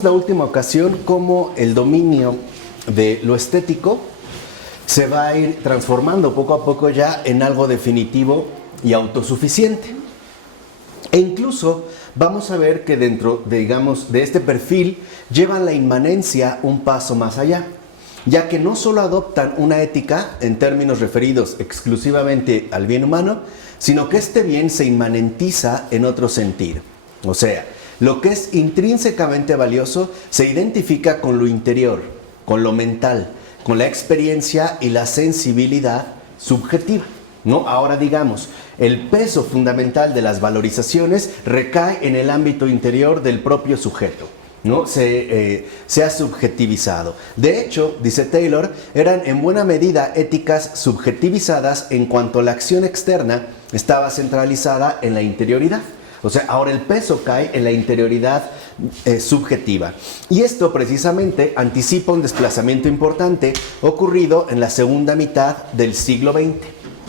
La última ocasión, cómo el dominio de lo estético se va a ir transformando poco a poco ya en algo definitivo y autosuficiente. E incluso vamos a ver que dentro, digamos, de este perfil llevan la inmanencia un paso más allá, ya que no solo adoptan una ética en términos referidos exclusivamente al bien humano, sino que este bien se inmanentiza en otro sentido. O sea, lo que es intrínsecamente valioso se identifica con lo interior, con lo mental, con la experiencia y la sensibilidad subjetiva, ¿no? Ahora digamos, el peso fundamental de las valorizaciones recae en el ámbito interior del propio sujeto, ¿no? Se ha subjetivizado. De hecho, dice Taylor, eran en buena medida éticas subjetivizadas en cuanto la acción externa estaba centralizada en la interioridad. O sea, ahora el peso cae en la interioridad subjetiva. Y esto precisamente anticipa un desplazamiento importante ocurrido en la segunda mitad del siglo XX,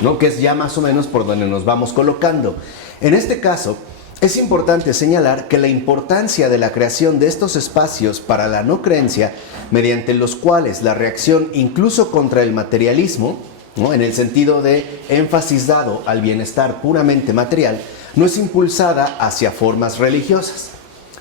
¿no? Que es ya más o menos por donde nos vamos colocando. En este caso, es importante señalar que la importancia de la creación de estos espacios para la no creencia, mediante los cuales la reacción incluso contra el materialismo, ¿no? En el sentido de énfasis dado al bienestar puramente material, no es impulsada hacia formas religiosas,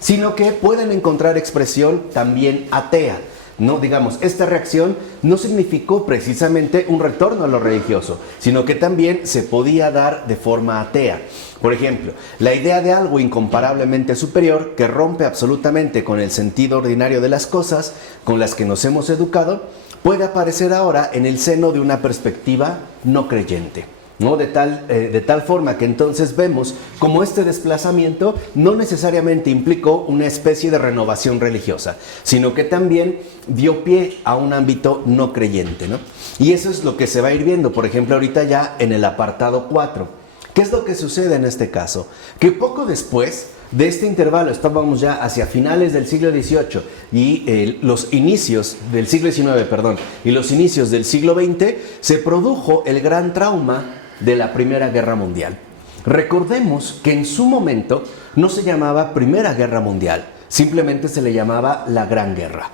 sino que pueden encontrar expresión también atea, ¿no? Digamos, esta reacción no significó precisamente un retorno a lo religioso, sino que también se podía dar de forma atea. Por ejemplo, la idea de algo incomparablemente superior que rompe absolutamente con el sentido ordinario de las cosas con las que nos hemos educado, puede aparecer ahora en el seno de una perspectiva no creyente, ¿no? De tal forma que entonces vemos como este desplazamiento no necesariamente implicó una especie de renovación religiosa, sino que también dio pie a un ámbito no creyente, ¿no? Y eso es lo que se va a ir viendo, por ejemplo, ahorita ya en el apartado 4. ¿Qué es lo que sucede en este caso? Que poco después de este intervalo, estábamos ya hacia finales del siglo XVIII y los inicios del siglo XIX, y los inicios del siglo XX, se produjo el gran trauma de la Primera Guerra Mundial. Recordemos que en su momento no se llamaba Primera Guerra Mundial, simplemente se le llamaba la Gran Guerra,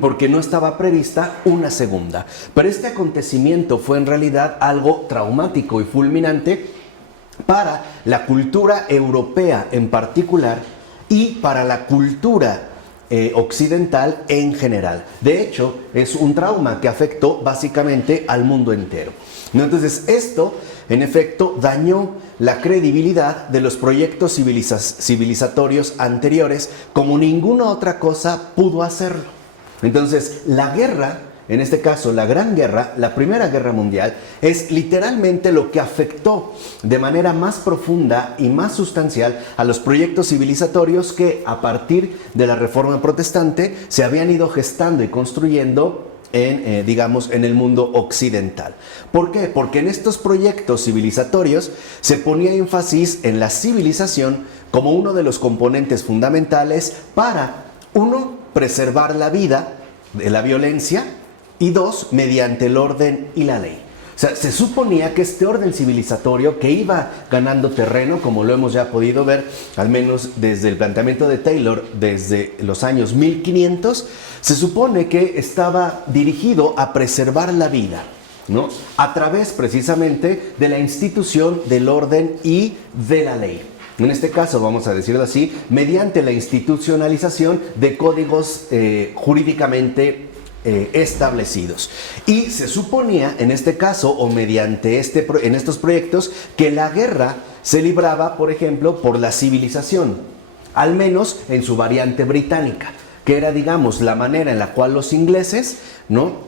porque no estaba prevista una segunda. Pero este acontecimiento fue en realidad algo traumático y fulminante para la cultura europea en particular y para la cultura occidental en general. De hecho, es un trauma que afectó básicamente al mundo entero, ¿no? Entonces, esto, en efecto, dañó la credibilidad de los proyectos civilizatorios anteriores como ninguna otra cosa pudo hacerlo. Entonces, la guerra, en este caso la Gran Guerra, la Primera Guerra Mundial, es literalmente lo que afectó de manera más profunda y más sustancial a los proyectos civilizatorios que a partir de la Reforma Protestante se habían ido gestando y construyendo en el mundo occidental. ¿Por qué? Porque en estos proyectos civilizatorios se ponía énfasis en la civilización como uno de los componentes fundamentales para, uno, preservar la vida de la violencia, y dos, mediante el orden y la ley. O sea, se suponía que este orden civilizatorio que iba ganando terreno, como lo hemos ya podido ver, al menos desde el planteamiento de Taylor, desde los años 1500, se supone que estaba dirigido a preservar la vida, ¿no? A través precisamente de la institución del orden y de la ley. En este caso, vamos a decirlo así, mediante la institucionalización de códigos jurídicamente establecidos. Y se suponía, en este caso, o mediante en estos proyectos, que la guerra se libraba, por ejemplo, por la civilización, al menos en su variante británica, que era, digamos, la manera en la cual los ingleses, ¿no?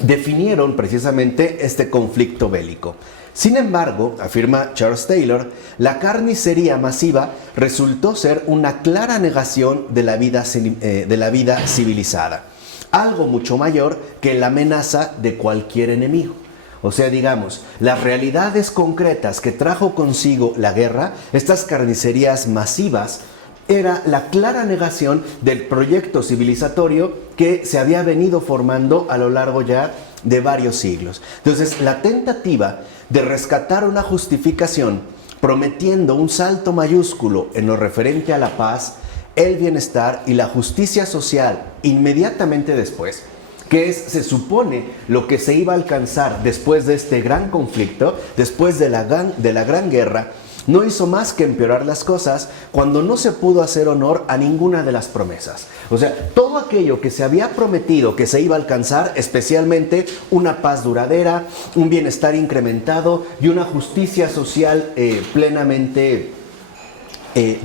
Definieron precisamente este conflicto bélico. Sin embargo, afirma Charles Taylor, la carnicería masiva resultó ser una clara negación de la vida civilizada, algo mucho mayor que la amenaza de cualquier enemigo. O sea, digamos, las realidades concretas que trajo consigo la guerra, estas carnicerías masivas, era la clara negación del proyecto civilizatorio que se había venido formando a lo largo ya de varios siglos. Entonces, la tentativa de rescatar una justificación prometiendo un salto mayúsculo en lo referente a la paz el bienestar y la justicia social inmediatamente después, que es, se supone, lo que se iba a alcanzar después de este gran conflicto, después de la gran guerra, no hizo más que empeorar las cosas cuando no se pudo hacer honor a ninguna de las promesas. O sea, todo aquello que se había prometido que se iba a alcanzar, especialmente una paz duradera, un bienestar incrementado y una justicia social plenamente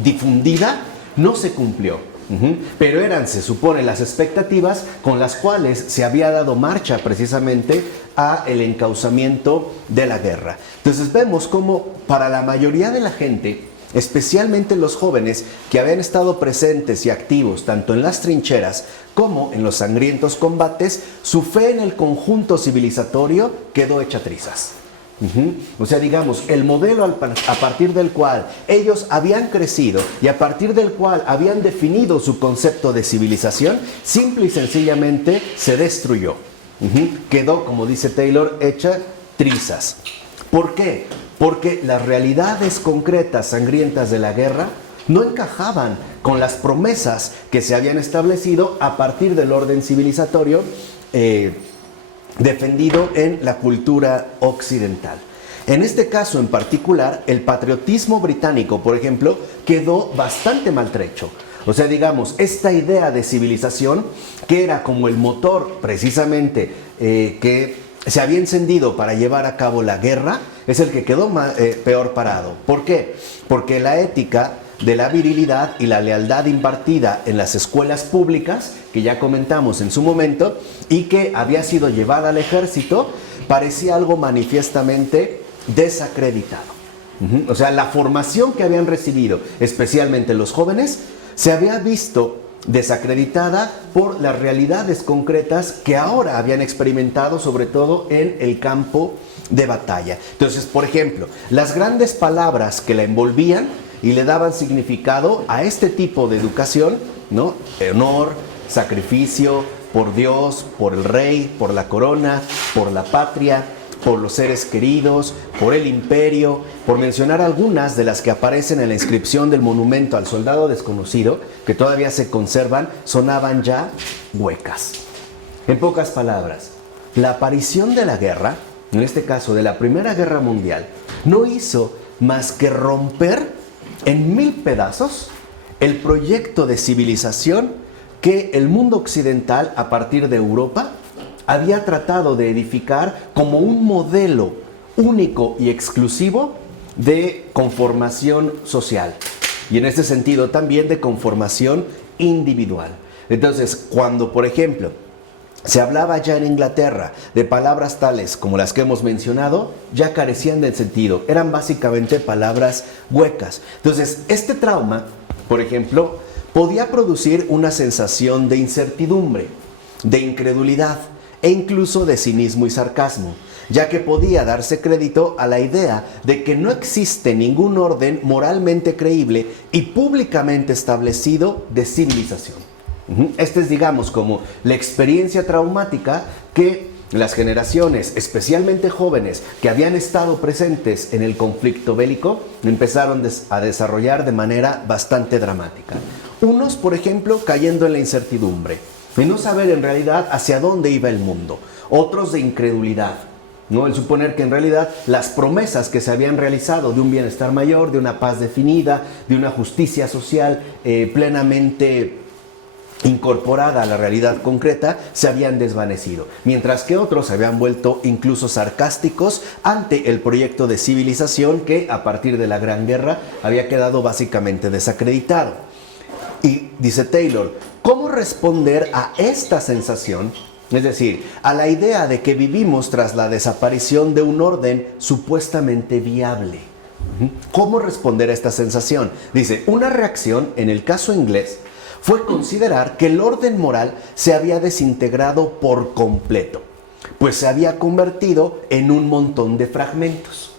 difundida, no se cumplió. Pero eran, se supone, las expectativas con las cuales se había dado marcha precisamente a el encauzamiento de la guerra. Entonces vemos cómo para la mayoría de la gente, especialmente los jóvenes que habían estado presentes y activos tanto en las trincheras como en los sangrientos combates, su fe en el conjunto civilizatorio quedó hecha trizas. O sea, digamos, el modelo a partir del cual ellos habían crecido y a partir del cual habían definido su concepto de civilización, simple y sencillamente se destruyó. Quedó, como dice Taylor, hecha trizas. ¿Por qué? Porque las realidades concretas, sangrientas de la guerra no encajaban con las promesas que se habían establecido a partir del orden civilizatorio defendido en la cultura occidental. En este caso en particular, el patriotismo británico, por ejemplo, quedó bastante maltrecho. O sea, digamos, esta idea de civilización, que era como el motor precisamente que se había encendido para llevar a cabo la guerra, es el que quedó peor parado. ¿Por qué? Porque la ética de la virilidad y la lealtad impartida en las escuelas públicas, que ya comentamos en su momento, y que había sido llevada al ejército, parecía algo manifiestamente desacreditado. O sea, la formación que habían recibido, especialmente los jóvenes, se había visto desacreditada por las realidades concretas que ahora habían experimentado, sobre todo en el campo de batalla. Entonces, por ejemplo, las grandes palabras que la envolvían y le daban significado a este tipo de educación, ¿no? Honor, sacrificio, por Dios, por el rey, por la corona, por la patria, por los seres queridos, por el imperio, por mencionar algunas de las que aparecen en la inscripción del monumento al soldado desconocido, que todavía se conservan, sonaban ya huecas. En pocas palabras, la aparición de la guerra, en este caso de la Primera Guerra Mundial, no hizo más que romper en 1000 pedazos el proyecto de civilización que el mundo occidental, a partir de Europa, había tratado de edificar como un modelo único y exclusivo de conformación social y en este sentido también de conformación individual. Entonces, cuando, por ejemplo, se hablaba ya en Inglaterra de palabras tales como las que hemos mencionado, ya carecían de sentido, eran básicamente palabras huecas. Entonces, este trauma, por ejemplo, podía producir una sensación de incertidumbre, de incredulidad e incluso de cinismo y sarcasmo, ya que podía darse crédito a la idea de que no existe ningún orden moralmente creíble y públicamente establecido de civilización. Esta es, digamos, como la experiencia traumática que las generaciones, especialmente jóvenes, que habían estado presentes en el conflicto bélico, empezaron a desarrollar de manera bastante dramática. Unos, por ejemplo, cayendo en la incertidumbre, de no saber en realidad hacia dónde iba el mundo. Otros de incredulidad, ¿no? El suponer que en realidad las promesas que se habían realizado de un bienestar mayor, de una paz definida, de una justicia social plenamente incorporada a la realidad concreta, se habían desvanecido, mientras que otros se habían vuelto incluso sarcásticos ante el proyecto de civilización que a partir de la Gran Guerra había quedado básicamente desacreditado. Y dice Taylor, ¿cómo responder a esta sensación? Es decir, a la idea de que vivimos tras la desaparición de un orden supuestamente viable. ¿Cómo responder a esta sensación? Dice, una reacción, en el caso inglés, fue considerar que el orden moral se había desintegrado por completo, pues se había convertido en un montón de fragmentos.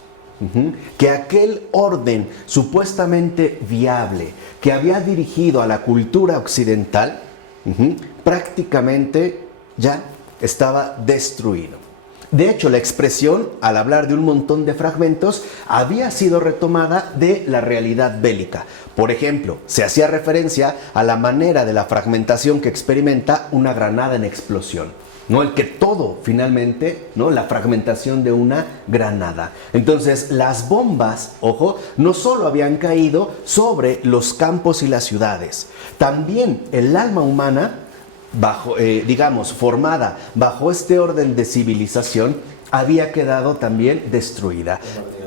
Que aquel orden supuestamente viable que había dirigido a la cultura occidental prácticamente ya estaba destruido. De hecho, la expresión, al hablar de un montón de fragmentos, había sido retomada de la realidad bélica. Por ejemplo, se hacía referencia a la manera de la fragmentación que experimenta una granada en explosión. ¿No? El que todo, finalmente, ¿no? La fragmentación de una granada. Entonces, las bombas, ojo, no solo habían caído sobre los campos y las ciudades, también el alma humana, formada bajo este orden de civilización, había quedado también destruida.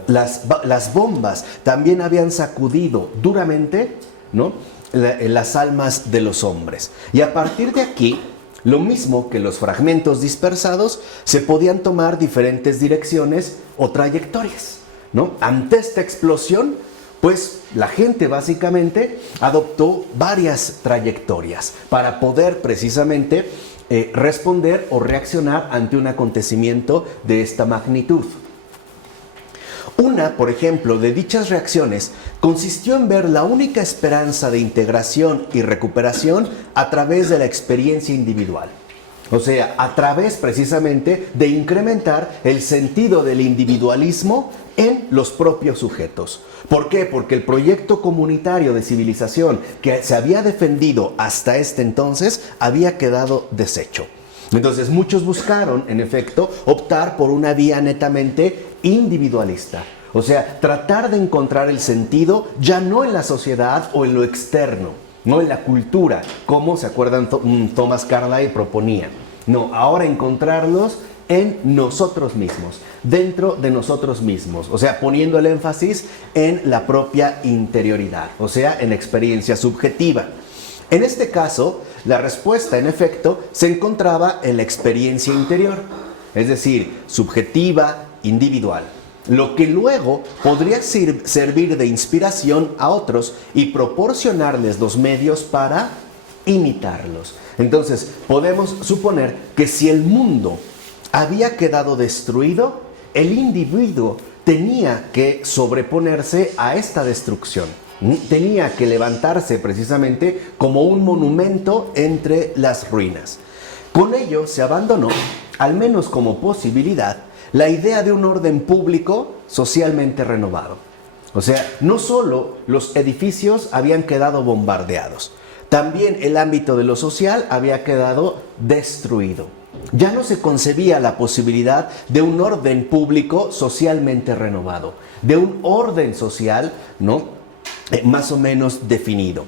Las bombas también habían sacudido duramente, ¿no? Las almas de los hombres. Y a partir de aquí, lo mismo que los fragmentos dispersados, se podían tomar diferentes direcciones o trayectorias, ¿no? Ante esta explosión, pues la gente básicamente adoptó varias trayectorias para poder precisamente responder o reaccionar ante un acontecimiento de esta magnitud. Una, por ejemplo, de dichas reacciones consistió en ver la única esperanza de integración y recuperación a través de la experiencia individual. O sea, a través precisamente de incrementar el sentido del individualismo en los propios sujetos. ¿Por qué? Porque el proyecto comunitario de civilización que se había defendido hasta este entonces había quedado deshecho. Entonces muchos buscaron, en efecto, optar por una vía netamente individualista. O sea, tratar de encontrar el sentido ya no en la sociedad o en lo externo, no en la cultura, como, ¿se acuerdan? Thomas Carlyle proponía. No, ahora encontrarlos en nosotros mismos, dentro de nosotros mismos. O sea, poniendo el énfasis en la propia interioridad, o sea, en experiencia subjetiva. En este caso, la respuesta, en efecto, se encontraba en la experiencia interior, es decir, subjetiva, individual, lo que luego podría servir de inspiración a otros y proporcionarles los medios para imitarlos. Entonces, podemos suponer que si el mundo había quedado destruido, el individuo tenía que sobreponerse a esta destrucción. Tenía que levantarse precisamente como un monumento entre las ruinas. Con ello se abandonó, al menos como posibilidad, la idea de un orden público socialmente renovado. O sea, no solo los edificios habían quedado bombardeados, también el ámbito de lo social había quedado destruido. Ya no se concebía la posibilidad de un orden público socialmente renovado, de un orden social, ¿no? Más o menos definido.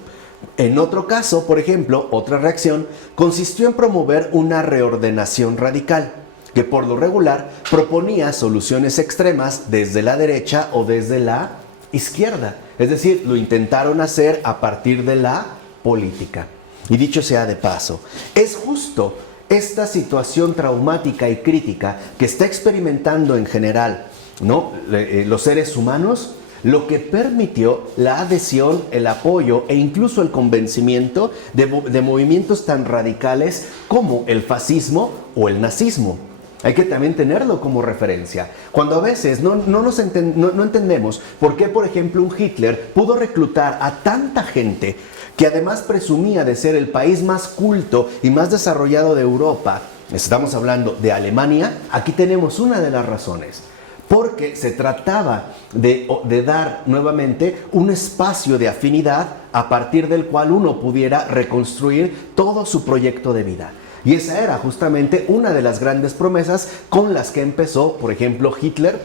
En otro caso, por ejemplo, otra reacción consistió en promover una reordenación radical, que por lo regular proponía soluciones extremas desde la derecha o desde la izquierda. Es decir, lo intentaron hacer a partir de la política. Y dicho sea de paso, es justo esta situación traumática y crítica que está experimentando en general, ¿no? Los seres humanos, lo que permitió la adhesión, el apoyo e incluso el convencimiento de movimientos tan radicales como el fascismo o el nazismo. Hay que también tenerlo como referencia. Cuando a veces no entendemos por qué, por ejemplo, un Hitler pudo reclutar a tanta gente que además presumía de ser el país más culto y más desarrollado de Europa, estamos hablando de Alemania, aquí tenemos una de las razones. Porque se trataba de dar nuevamente un espacio de afinidad a partir del cual uno pudiera reconstruir todo su proyecto de vida. Y esa era justamente una de las grandes promesas con las que empezó, por ejemplo, Hitler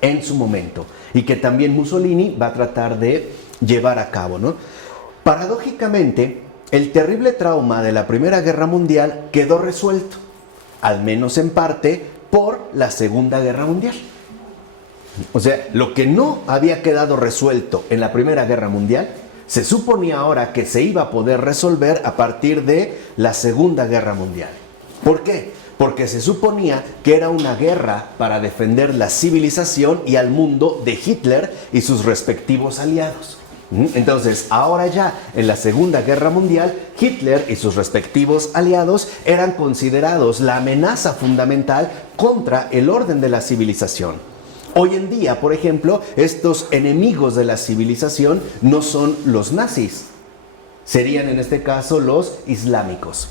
en su momento. Y que también Mussolini va a tratar de llevar a cabo, ¿no? Paradójicamente, el terrible trauma de la Primera Guerra Mundial quedó resuelto, al menos en parte, por la Segunda Guerra Mundial. O sea, lo que no había quedado resuelto en la Primera Guerra Mundial, se suponía ahora que se iba a poder resolver a partir de la Segunda Guerra Mundial. ¿Por qué? Porque se suponía que era una guerra para defender la civilización y al mundo de Hitler y sus respectivos aliados. Entonces, ahora ya en la Segunda Guerra Mundial, Hitler y sus respectivos aliados eran considerados la amenaza fundamental contra el orden de la civilización. Hoy en día, por ejemplo, estos enemigos de la civilización no son los nazis, serían en este caso los islámicos.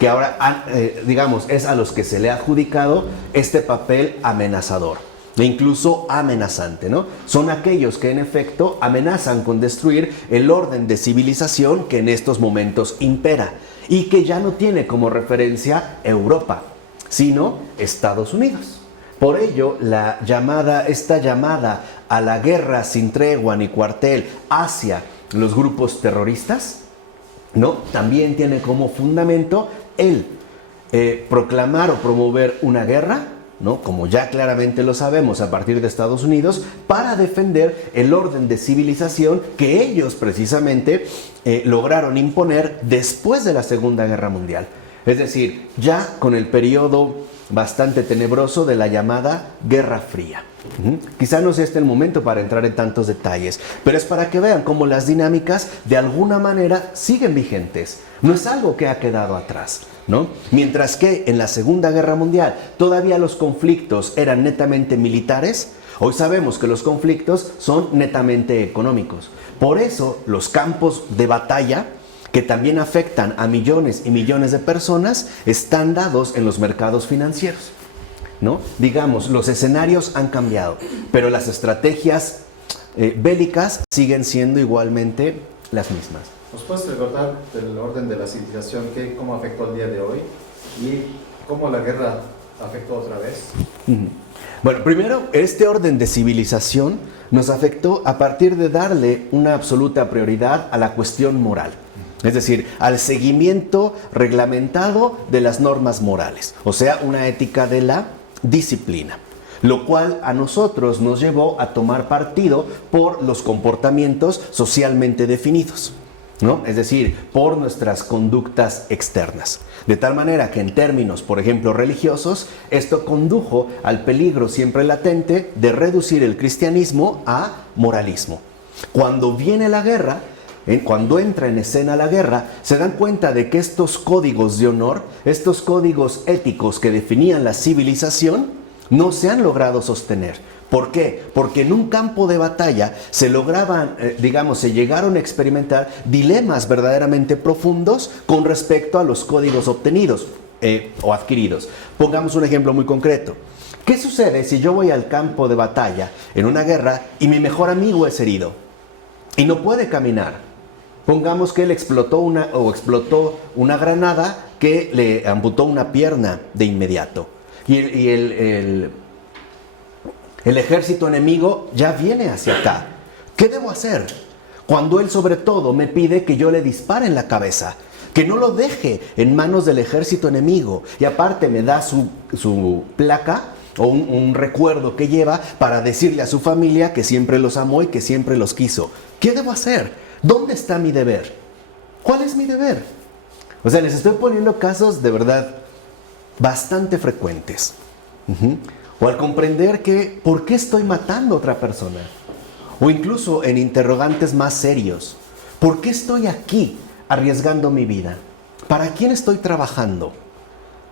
que ahora, digamos, es a los que se le ha adjudicado este papel amenazador e incluso amenazante, ¿no? Son aquellos que en efecto amenazan con destruir el orden de civilización que en estos momentos impera y que ya no tiene como referencia Europa, sino Estados Unidos. Por ello, esta llamada a la guerra sin tregua ni cuartel hacia los grupos terroristas, ¿no?, también tiene como fundamento el proclamar o promover una guerra, ¿no?, como ya claramente lo sabemos a partir de Estados Unidos, para defender el orden de civilización que ellos precisamente lograron imponer después de la Segunda Guerra Mundial. Es decir, ya con el periodo bastante tenebroso de la llamada Guerra Fría. Quizá no sea este el momento para entrar en tantos detalles, pero es para que vean cómo las dinámicas de alguna manera siguen vigentes. No es algo que ha quedado atrás, ¿no? Mientras que en la Segunda Guerra Mundial todavía los conflictos eran netamente militares, hoy sabemos que los conflictos son netamente económicos. Por eso los campos de batalla, que también afectan a millones y millones de personas, están dados en los mercados financieros, ¿no? Digamos, los escenarios han cambiado, pero las estrategias bélicas siguen siendo igualmente las mismas. ¿Nos puedes recordar del orden de la civilización, cómo afectó el día de hoy y cómo la guerra afectó otra vez? Bueno, primero, este orden de civilización nos afectó a partir de darle una absoluta prioridad a la cuestión moral. Es decir, al seguimiento reglamentado de las normas morales, o sea, una ética de la disciplina, lo cual a nosotros nos llevó a tomar partido por los comportamientos socialmente definidos, ¿no? Es decir, por nuestras conductas externas. De tal manera que en términos, por ejemplo, religiosos, esto condujo al peligro siempre latente de reducir el cristianismo a moralismo. Cuando viene la guerra, cuando entra en escena la guerra, se dan cuenta de que estos códigos de honor, estos códigos éticos que definían la civilización, no se han logrado sostener. ¿Por qué? Porque en un campo de batalla se lograban, se llegaron a experimentar dilemas verdaderamente profundos con respecto a los códigos obtenidos o adquiridos. Pongamos un ejemplo muy concreto. ¿Qué sucede si yo voy al campo de batalla en una guerra y mi mejor amigo es herido y no puede caminar? Pongamos que él explotó una granada que le amputó una pierna de inmediato. Y el ejército enemigo ya viene hacia acá. ¿Qué debo hacer? Cuando él sobre todo me pide que yo le dispare en la cabeza, que no lo deje en manos del ejército enemigo, y aparte me da su placa o un recuerdo que lleva para decirle a su familia que siempre los amó y que siempre los quiso. ¿Qué debo hacer? ¿Dónde está mi deber? ¿Cuál es mi deber? O sea, les estoy poniendo casos de verdad bastante frecuentes. O al comprender que, ¿por qué estoy matando a otra persona? O incluso en interrogantes más serios. ¿Por qué estoy aquí arriesgando mi vida? ¿Para quién estoy trabajando?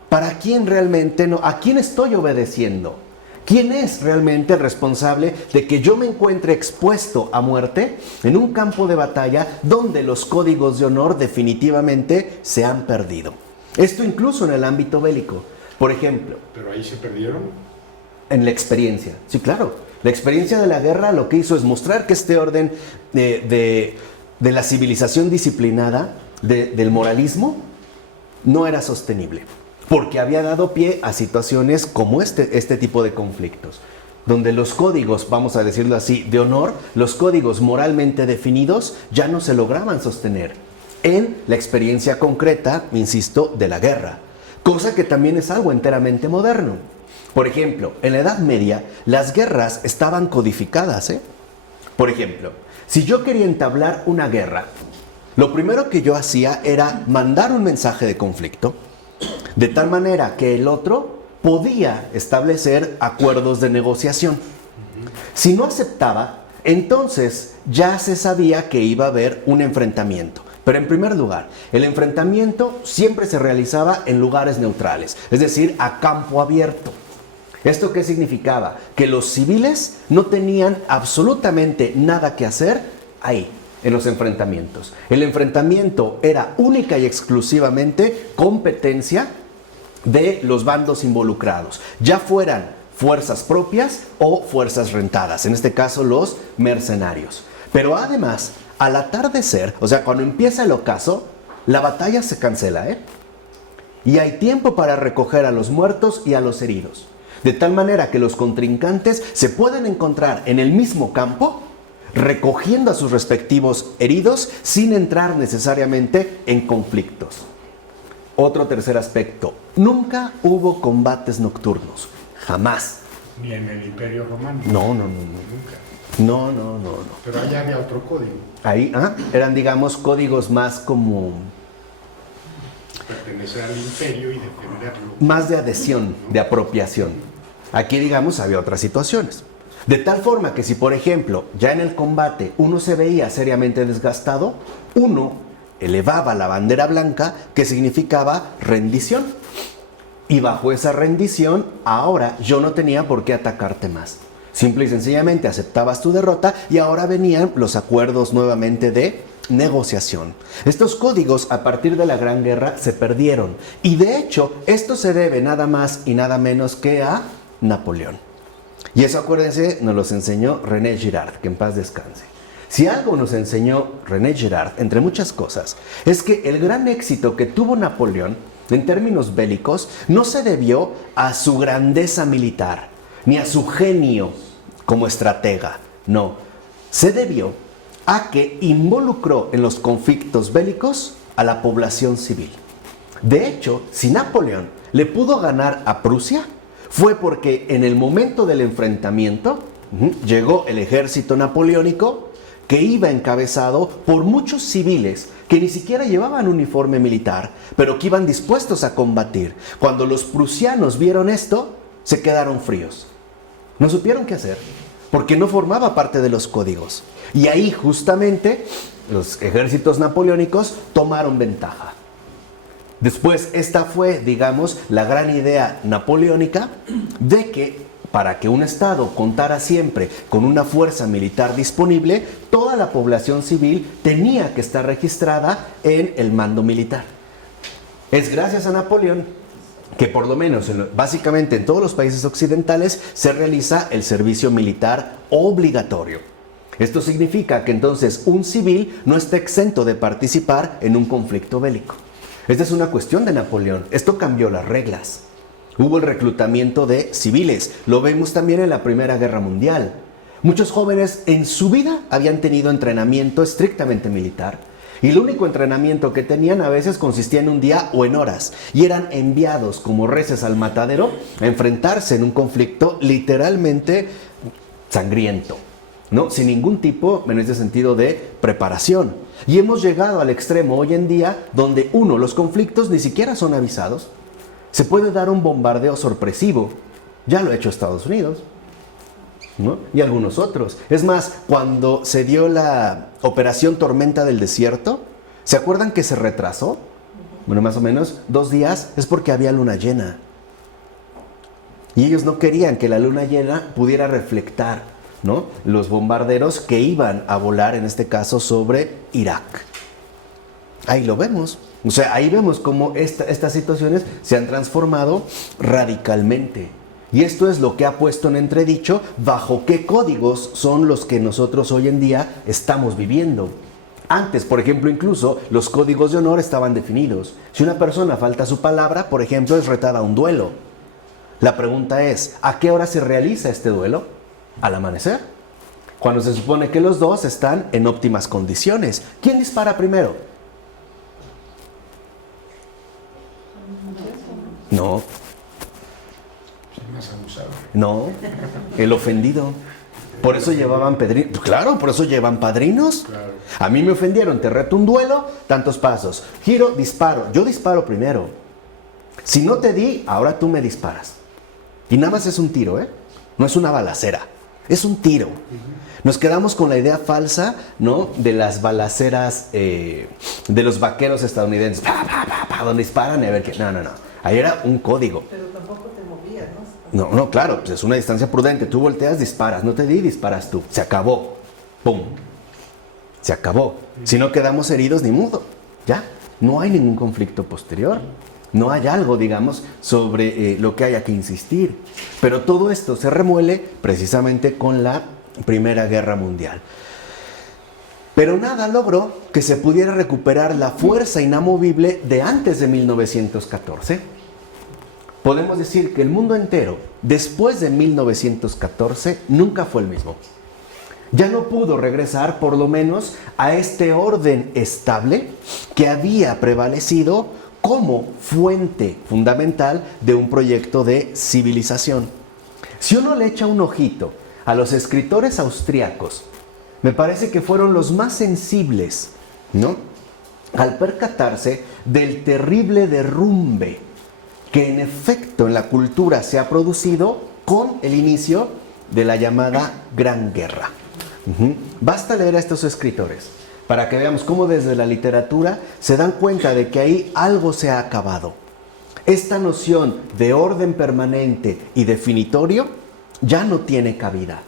¿Para quién realmente no? ¿A quién estoy obedeciendo? ¿Quién es realmente el responsable de que yo me encuentre expuesto a muerte en un campo de batalla donde los códigos de honor definitivamente se han perdido? Esto incluso en el ámbito bélico. Por ejemplo... ¿Pero ahí se perdieron? En la experiencia, sí, claro. La experiencia de la guerra lo que hizo es mostrar que este orden de la civilización disciplinada, del moralismo, no era sostenible. Porque había dado pie a situaciones como este tipo de conflictos, donde los códigos, vamos a decirlo así, de honor, los códigos moralmente definidos ya no se lograban sostener en la experiencia concreta, insisto, de la guerra, cosa que también es algo enteramente moderno. Por ejemplo, en la Edad Media, las guerras estaban codificadas, Por ejemplo, si yo quería entablar una guerra, lo primero que yo hacía era mandar un mensaje de conflicto, de tal manera que el otro podía establecer acuerdos de negociación. Si no aceptaba, entonces ya se sabía que iba a haber un enfrentamiento. Pero en primer lugar, el enfrentamiento siempre se realizaba en lugares neutrales, es decir, a campo abierto. ¿Esto qué significaba? Que los civiles no tenían absolutamente nada que hacer ahí. en los enfrentamientos. El enfrentamiento era única y exclusivamente competencia de los bandos involucrados, ya fueran fuerzas propias o fuerzas rentadas, en este caso los mercenarios. Pero además, al atardecer, o sea, cuando empieza el ocaso, la batalla se cancela, y hay tiempo para recoger a los muertos y a los heridos, de tal manera que los contrincantes se pueden encontrar en el mismo campo, recogiendo a sus respectivos heridos sin entrar necesariamente en conflictos. Otro tercer aspecto, nunca hubo combates nocturnos, jamás. Ni en el Imperio Romano. No. Nunca. No. Pero allá había otro código. Ahí eran, digamos, códigos más como... Pertenecer al imperio y defenderlo. más de adhesión, de apropiación. Aquí, digamos, había otras situaciones. De tal forma que si, por ejemplo, ya en el combate uno se veía seriamente desgastado, uno elevaba la bandera blanca, que significaba rendición. Y bajo esa rendición, ahora yo no tenía por qué atacarte más. Simple y sencillamente aceptabas tu derrota y ahora venían los acuerdos nuevamente de negociación. Estos códigos a partir de la Gran Guerra se perdieron y de hecho esto se debe nada más y nada menos que a Napoleón. Y eso, acuérdense, nos los enseñó René Girard, que en paz descanse. Si algo nos enseñó René Girard, entre muchas cosas, es que el gran éxito que tuvo Napoleón en términos bélicos no se debió a su grandeza militar ni a su genio como estratega, no, se debió a que involucró en los conflictos bélicos a la población civil. De hecho, si Napoleón le pudo ganar a Prusia, fue porque en el momento del enfrentamiento llegó el ejército napoleónico que iba encabezado por muchos civiles que ni siquiera llevaban uniforme militar, pero que iban dispuestos a combatir. Cuando los prusianos vieron esto, se quedaron fríos. No supieron qué hacer, porque no formaba parte de los códigos. Y ahí justamente los ejércitos napoleónicos tomaron ventaja. Después, esta fue, digamos, la gran idea napoleónica de que para que un Estado contara siempre con una fuerza militar disponible, toda la población civil tenía que estar registrada en el mando militar. Es gracias a Napoleón que por lo menos, básicamente en todos los países occidentales, se realiza el servicio militar obligatorio. Esto significa que entonces un civil no está exento de participar en un conflicto bélico. Esta es una cuestión de Napoleón. Esto cambió las reglas. Hubo el reclutamiento de civiles. Lo vemos también en la Primera Guerra Mundial. Muchos jóvenes en su vida habían tenido entrenamiento estrictamente militar. Y el único entrenamiento que tenían a veces consistía en un día o en horas. Y eran enviados como reses al matadero a enfrentarse en un conflicto literalmente sangriento, ¿no? Sin ningún tipo, en ese sentido, de preparación. Y hemos llegado al extremo hoy en día donde, los conflictos ni siquiera son avisados. Se puede dar un bombardeo sorpresivo. Ya lo ha hecho Estados Unidos, ¿no? Y algunos otros. Es más, cuando se dio la operación Tormenta del Desierto, ¿se acuerdan que se retrasó? Bueno, más o menos 2 días, es porque había luna llena. Y ellos no querían que la luna llena pudiera reflectar, ¿no?, los bombarderos que iban a volar, en este caso, sobre Irak. Ahí lo vemos. O sea, ahí vemos cómo estas situaciones se han transformado radicalmente. Y esto es lo que ha puesto en entredicho bajo qué códigos son los que nosotros hoy en día estamos viviendo. Antes, por ejemplo, incluso los códigos de honor estaban definidos. Si una persona falta a su palabra, por ejemplo, es retada a un duelo. La pregunta es, ¿a qué hora se realiza este duelo? Al amanecer, cuando se supone que los dos están en óptimas condiciones. ¿Quién dispara primero? No. Más abusado. No, el ofendido. Por eso llevaban padrinos. Claro, por eso llevan padrinos. Claro. A mí me ofendieron, te reto un duelo, tantos pasos. Giro, disparo. Yo disparo primero. Si no te di, ahora tú me disparas. Y nada más es un tiro, ¿eh? No es una balacera, es un tiro. Nos quedamos con la idea falsa, ¿no?, de las balaceras de los vaqueros estadounidenses. Pa, pa, pa, pa, donde disparan y a ver qué. No. Ahí era un código. Pero tampoco te movías, ¿no? No, claro, pues es una distancia prudente. Tú volteas, disparas. No te di, disparas tú. Se acabó. ¡Pum! Se acabó. Si no quedamos heridos, ni modo. Ya, no hay ningún conflicto posterior. No hay algo, digamos, sobre lo que haya que insistir. Pero todo esto se remuele precisamente con la Primera Guerra Mundial. Pero nada logró que se pudiera recuperar la fuerza inamovible de antes de 1914. Podemos decir que el mundo entero, después de 1914, nunca fue el mismo. Ya no pudo regresar, por lo menos, a este orden estable que había prevalecido como fuente fundamental de un proyecto de civilización. Si uno le echa un ojito a los escritores austriacos, me parece que fueron los más sensibles, ¿no?, al percatarse del terrible derrumbe que en efecto en la cultura se ha producido con el inicio de la llamada Gran Guerra. Basta leer a estos escritores para que veamos cómo desde la literatura se dan cuenta de que ahí algo se ha acabado. Esta noción de orden permanente y definitorio ya no tiene cabida.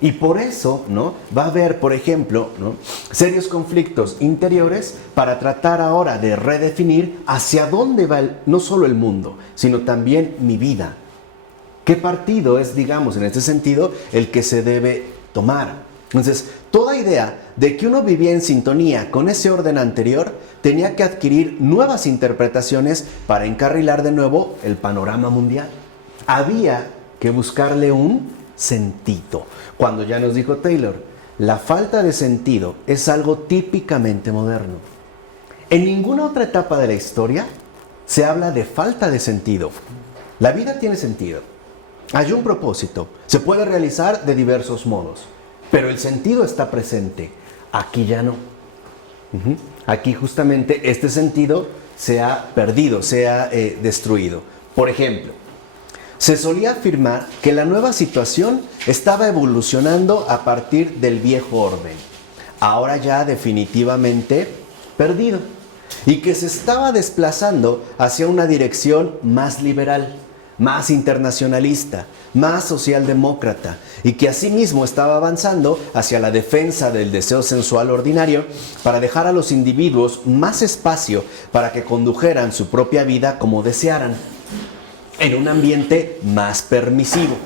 Y por eso, ¿no?, va a haber, por ejemplo, ¿no?, serios conflictos interiores para tratar ahora de redefinir hacia dónde va no solo el mundo, sino también mi vida. ¿Qué partido es, digamos, en este sentido, el que se debe tomar? Entonces, toda idea de que uno vivía en sintonía con ese orden anterior tenía que adquirir nuevas interpretaciones para encarrilar de nuevo el panorama mundial. Había que buscarle un sentido. Cuando ya nos dijo Taylor, la falta de sentido es algo típicamente moderno. En ninguna otra etapa de la historia se habla de falta de sentido. La vida tiene sentido. Hay un propósito. Se puede realizar de diversos modos. Pero el sentido está presente. Aquí ya no. Aquí justamente este sentido se ha perdido, se ha destruido. Por ejemplo, se solía afirmar que la nueva situación estaba evolucionando a partir del viejo orden, ahora ya definitivamente perdido, y que se estaba desplazando hacia una dirección más liberal, más internacionalista, más socialdemócrata, y que asimismo estaba avanzando hacia la defensa del deseo sensual ordinario para dejar a los individuos más espacio para que condujeran su propia vida como desearan, en un ambiente más permisivo.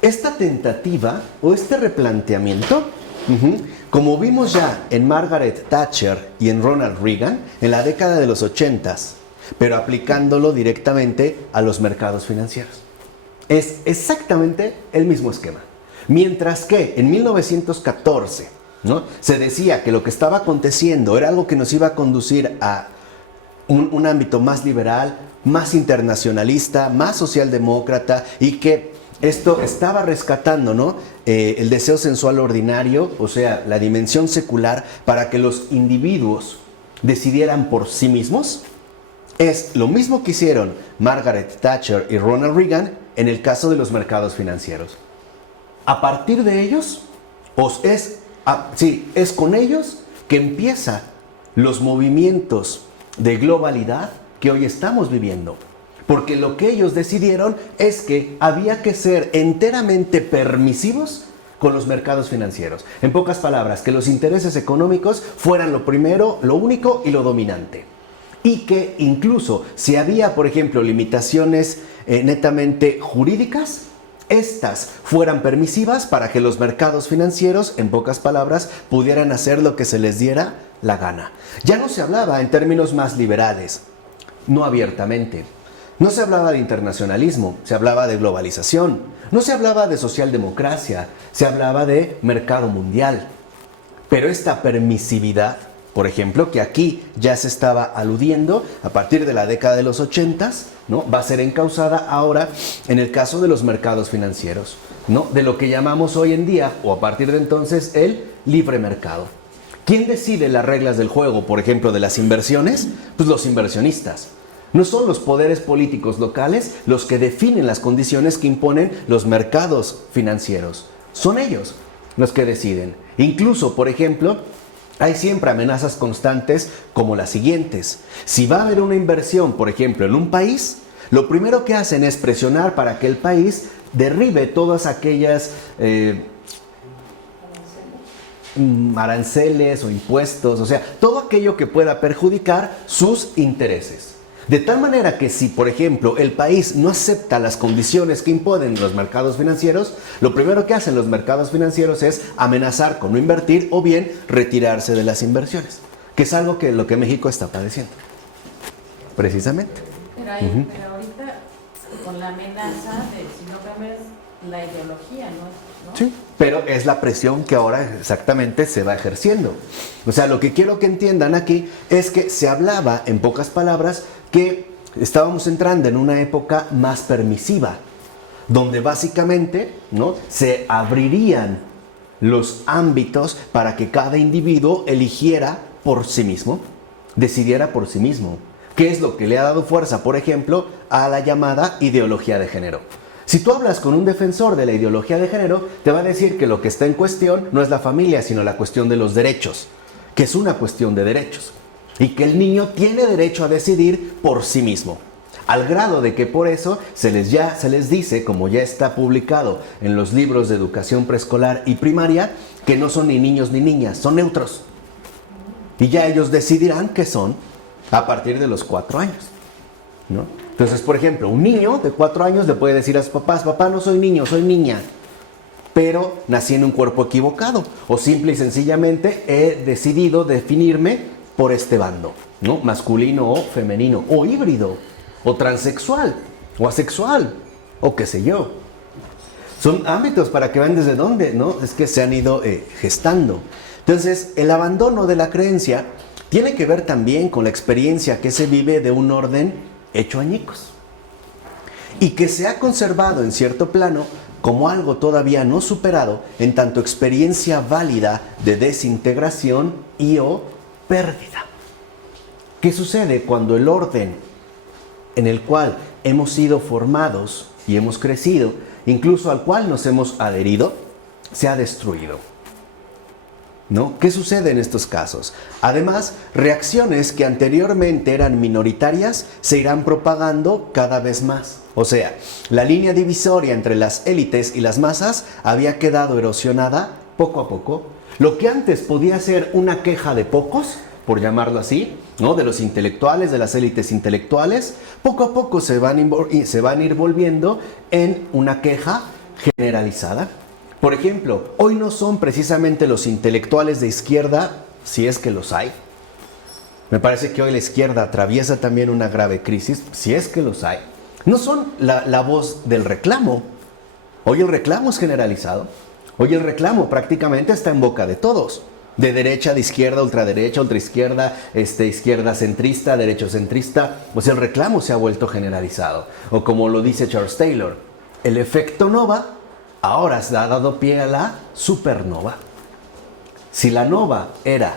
Esta tentativa o este replanteamiento, como vimos ya en Margaret Thatcher y en Ronald Reagan en la década de los 80s, pero aplicándolo directamente a los mercados financieros. Es exactamente el mismo esquema. Mientras que en 1914, ¿no?, se decía que lo que estaba aconteciendo era algo que nos iba a conducir a un ámbito más liberal, más internacionalista, más socialdemócrata, y que esto estaba rescatando, ¿no?, el deseo sensual ordinario, o sea, la dimensión secular, para que los individuos decidieran por sí mismos. Es lo mismo que hicieron Margaret Thatcher y Ronald Reagan en el caso de los mercados financieros. A partir de ellos, es con ellos que empiezan los movimientos de globalidad que hoy estamos viviendo. Porque lo que ellos decidieron es que había que ser enteramente permisivos con los mercados financieros. En pocas palabras, que los intereses económicos fueran lo primero, lo único y lo dominante. Y que incluso si había, por ejemplo, limitaciones netamente jurídicas, estas fueran permisivas para que los mercados financieros, en pocas palabras, pudieran hacer lo que se les diera la gana. Ya no se hablaba en términos más liberales, no abiertamente. No se hablaba de internacionalismo, se hablaba de globalización. No se hablaba de socialdemocracia, se hablaba de mercado mundial. Pero esta permisividad, por ejemplo, que aquí ya se estaba aludiendo a partir de la década de los 80s, ¿no?, va a ser encauzada ahora en el caso de los mercados financieros, ¿no?, de lo que llamamos hoy en día, o a partir de entonces, el libre mercado. ¿Quién decide las reglas del juego, por ejemplo, de las inversiones? Pues los inversionistas. No son los poderes políticos locales los que definen las condiciones que imponen los mercados financieros. Son ellos los que deciden. Incluso, por ejemplo, hay siempre amenazas constantes como las siguientes. Si va a haber una inversión, por ejemplo, en un país, lo primero que hacen es presionar para que el país derribe todas aquellas aranceles o impuestos, o sea, todo aquello que pueda perjudicar sus intereses. De tal manera que si, por ejemplo, el país no acepta las condiciones que imponen los mercados financieros, lo primero que hacen los mercados financieros es amenazar con no invertir o bien retirarse de las inversiones, que es algo que lo que México está padeciendo, precisamente. Pero ahorita con la amenaza de si no cambias la ideología, ¿no? Sí, pero es la presión que ahora exactamente se va ejerciendo. O sea, lo que quiero que entiendan aquí es que se hablaba, en pocas palabras, que estábamos entrando en una época más permisiva, donde básicamente, ¿no?, se abrirían los ámbitos para que cada individuo eligiera por sí mismo, decidiera por sí mismo. ¿Qué es lo que le ha dado fuerza, por ejemplo, a la llamada ideología de género? Si tú hablas con un defensor de la ideología de género, te va a decir que lo que está en cuestión no es la familia, sino la cuestión de los derechos, que es una cuestión de derechos, y que el niño tiene derecho a decidir por sí mismo, al grado de que por eso se les dice, como ya está publicado en los libros de educación preescolar y primaria, que no son ni niños ni niñas, son neutros, y ya ellos decidirán qué son a partir de los 4 años, ¿no? Entonces, por ejemplo, un niño de 4 años le puede decir a sus papás: papá, no soy niño, soy niña, pero nací en un cuerpo equivocado, o simple y sencillamente he decidido definirme por este bando, ¿no? Masculino o femenino, o híbrido, o transexual, o asexual, o qué sé yo. Son ámbitos para que vean desde dónde, ¿no? Es que se han ido gestando. Entonces, el abandono de la creencia tiene que ver también con la experiencia que se vive de un orden hecho añicos y que se ha conservado en cierto plano como algo todavía no superado, en tanto experiencia válida de desintegración y o pérdida. ¿Qué sucede cuando el orden en el cual hemos sido formados y hemos crecido, incluso al cual nos hemos adherido, se ha destruido? ¿No? ¿Qué sucede en estos casos? Además, reacciones que anteriormente eran minoritarias se irán propagando cada vez más. O sea, la línea divisoria entre las élites y las masas había quedado erosionada poco a poco. Lo que antes podía ser una queja de pocos, por llamarlo así, ¿no?, de los intelectuales, de las élites intelectuales, poco a poco se van a ir volviendo en una queja generalizada. Por ejemplo, hoy no son precisamente los intelectuales de izquierda, si es que los hay. Me parece que hoy la izquierda atraviesa también una grave crisis, si es que los hay. No son la voz del reclamo. Hoy el reclamo es generalizado. Hoy el reclamo prácticamente está en boca de todos. De derecha, de izquierda, ultraderecha, ultraizquierda, izquierda centrista, derecho centrista. O sea, el reclamo se ha vuelto generalizado. O como lo dice Charles Taylor, el efecto nova ahora se ha dado pie a la supernova. Si la nova era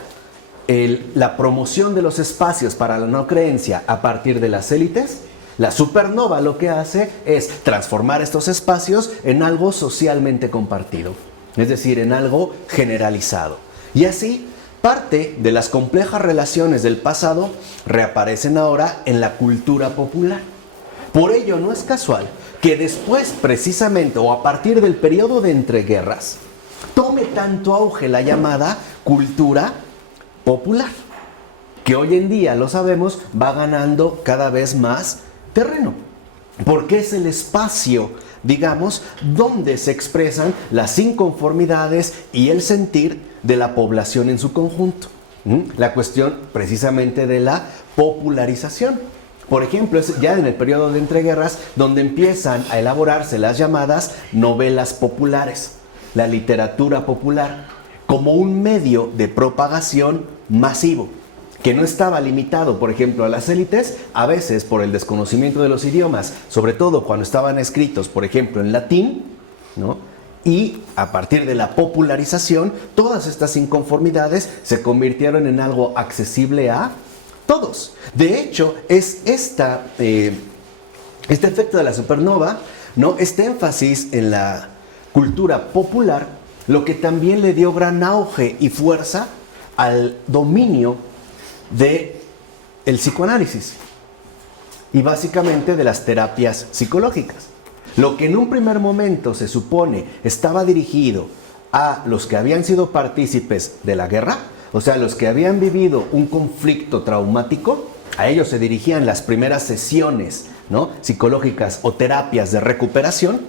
la promoción de los espacios para la no creencia a partir de las élites, la supernova lo que hace es transformar estos espacios en algo socialmente compartido, es decir, en algo generalizado. Y así, parte de las complejas relaciones del pasado reaparecen ahora en la cultura popular. Por ello, no es casual que después, precisamente, o a partir del periodo de entreguerras, tome tanto auge la llamada cultura popular, que hoy en día, lo sabemos, va ganando cada vez más terreno, porque es el espacio, digamos, donde se expresan las inconformidades y el sentir de la población en su conjunto. La cuestión precisamente de la popularización. Por ejemplo, es ya en el periodo de entreguerras donde empiezan a elaborarse las llamadas novelas populares, la literatura popular, como un medio de propagación masivo, que no estaba limitado, por ejemplo, a las élites, a veces por el desconocimiento de los idiomas, sobre todo cuando estaban escritos, por ejemplo, en latín, ¿no? Y a partir de la popularización, todas estas inconformidades se convirtieron en algo accesible a todos. De hecho, es este efecto de la supernova, ¿no?, este énfasis en la cultura popular, lo que también le dio gran auge y fuerza al dominio del psicoanálisis y básicamente de las terapias psicológicas. Lo que en un primer momento se supone estaba dirigido a los que habían sido partícipes de la guerra, o sea, los que habían vivido un conflicto traumático, a ellos se dirigían las primeras sesiones, ¿no?, psicológicas o terapias de recuperación.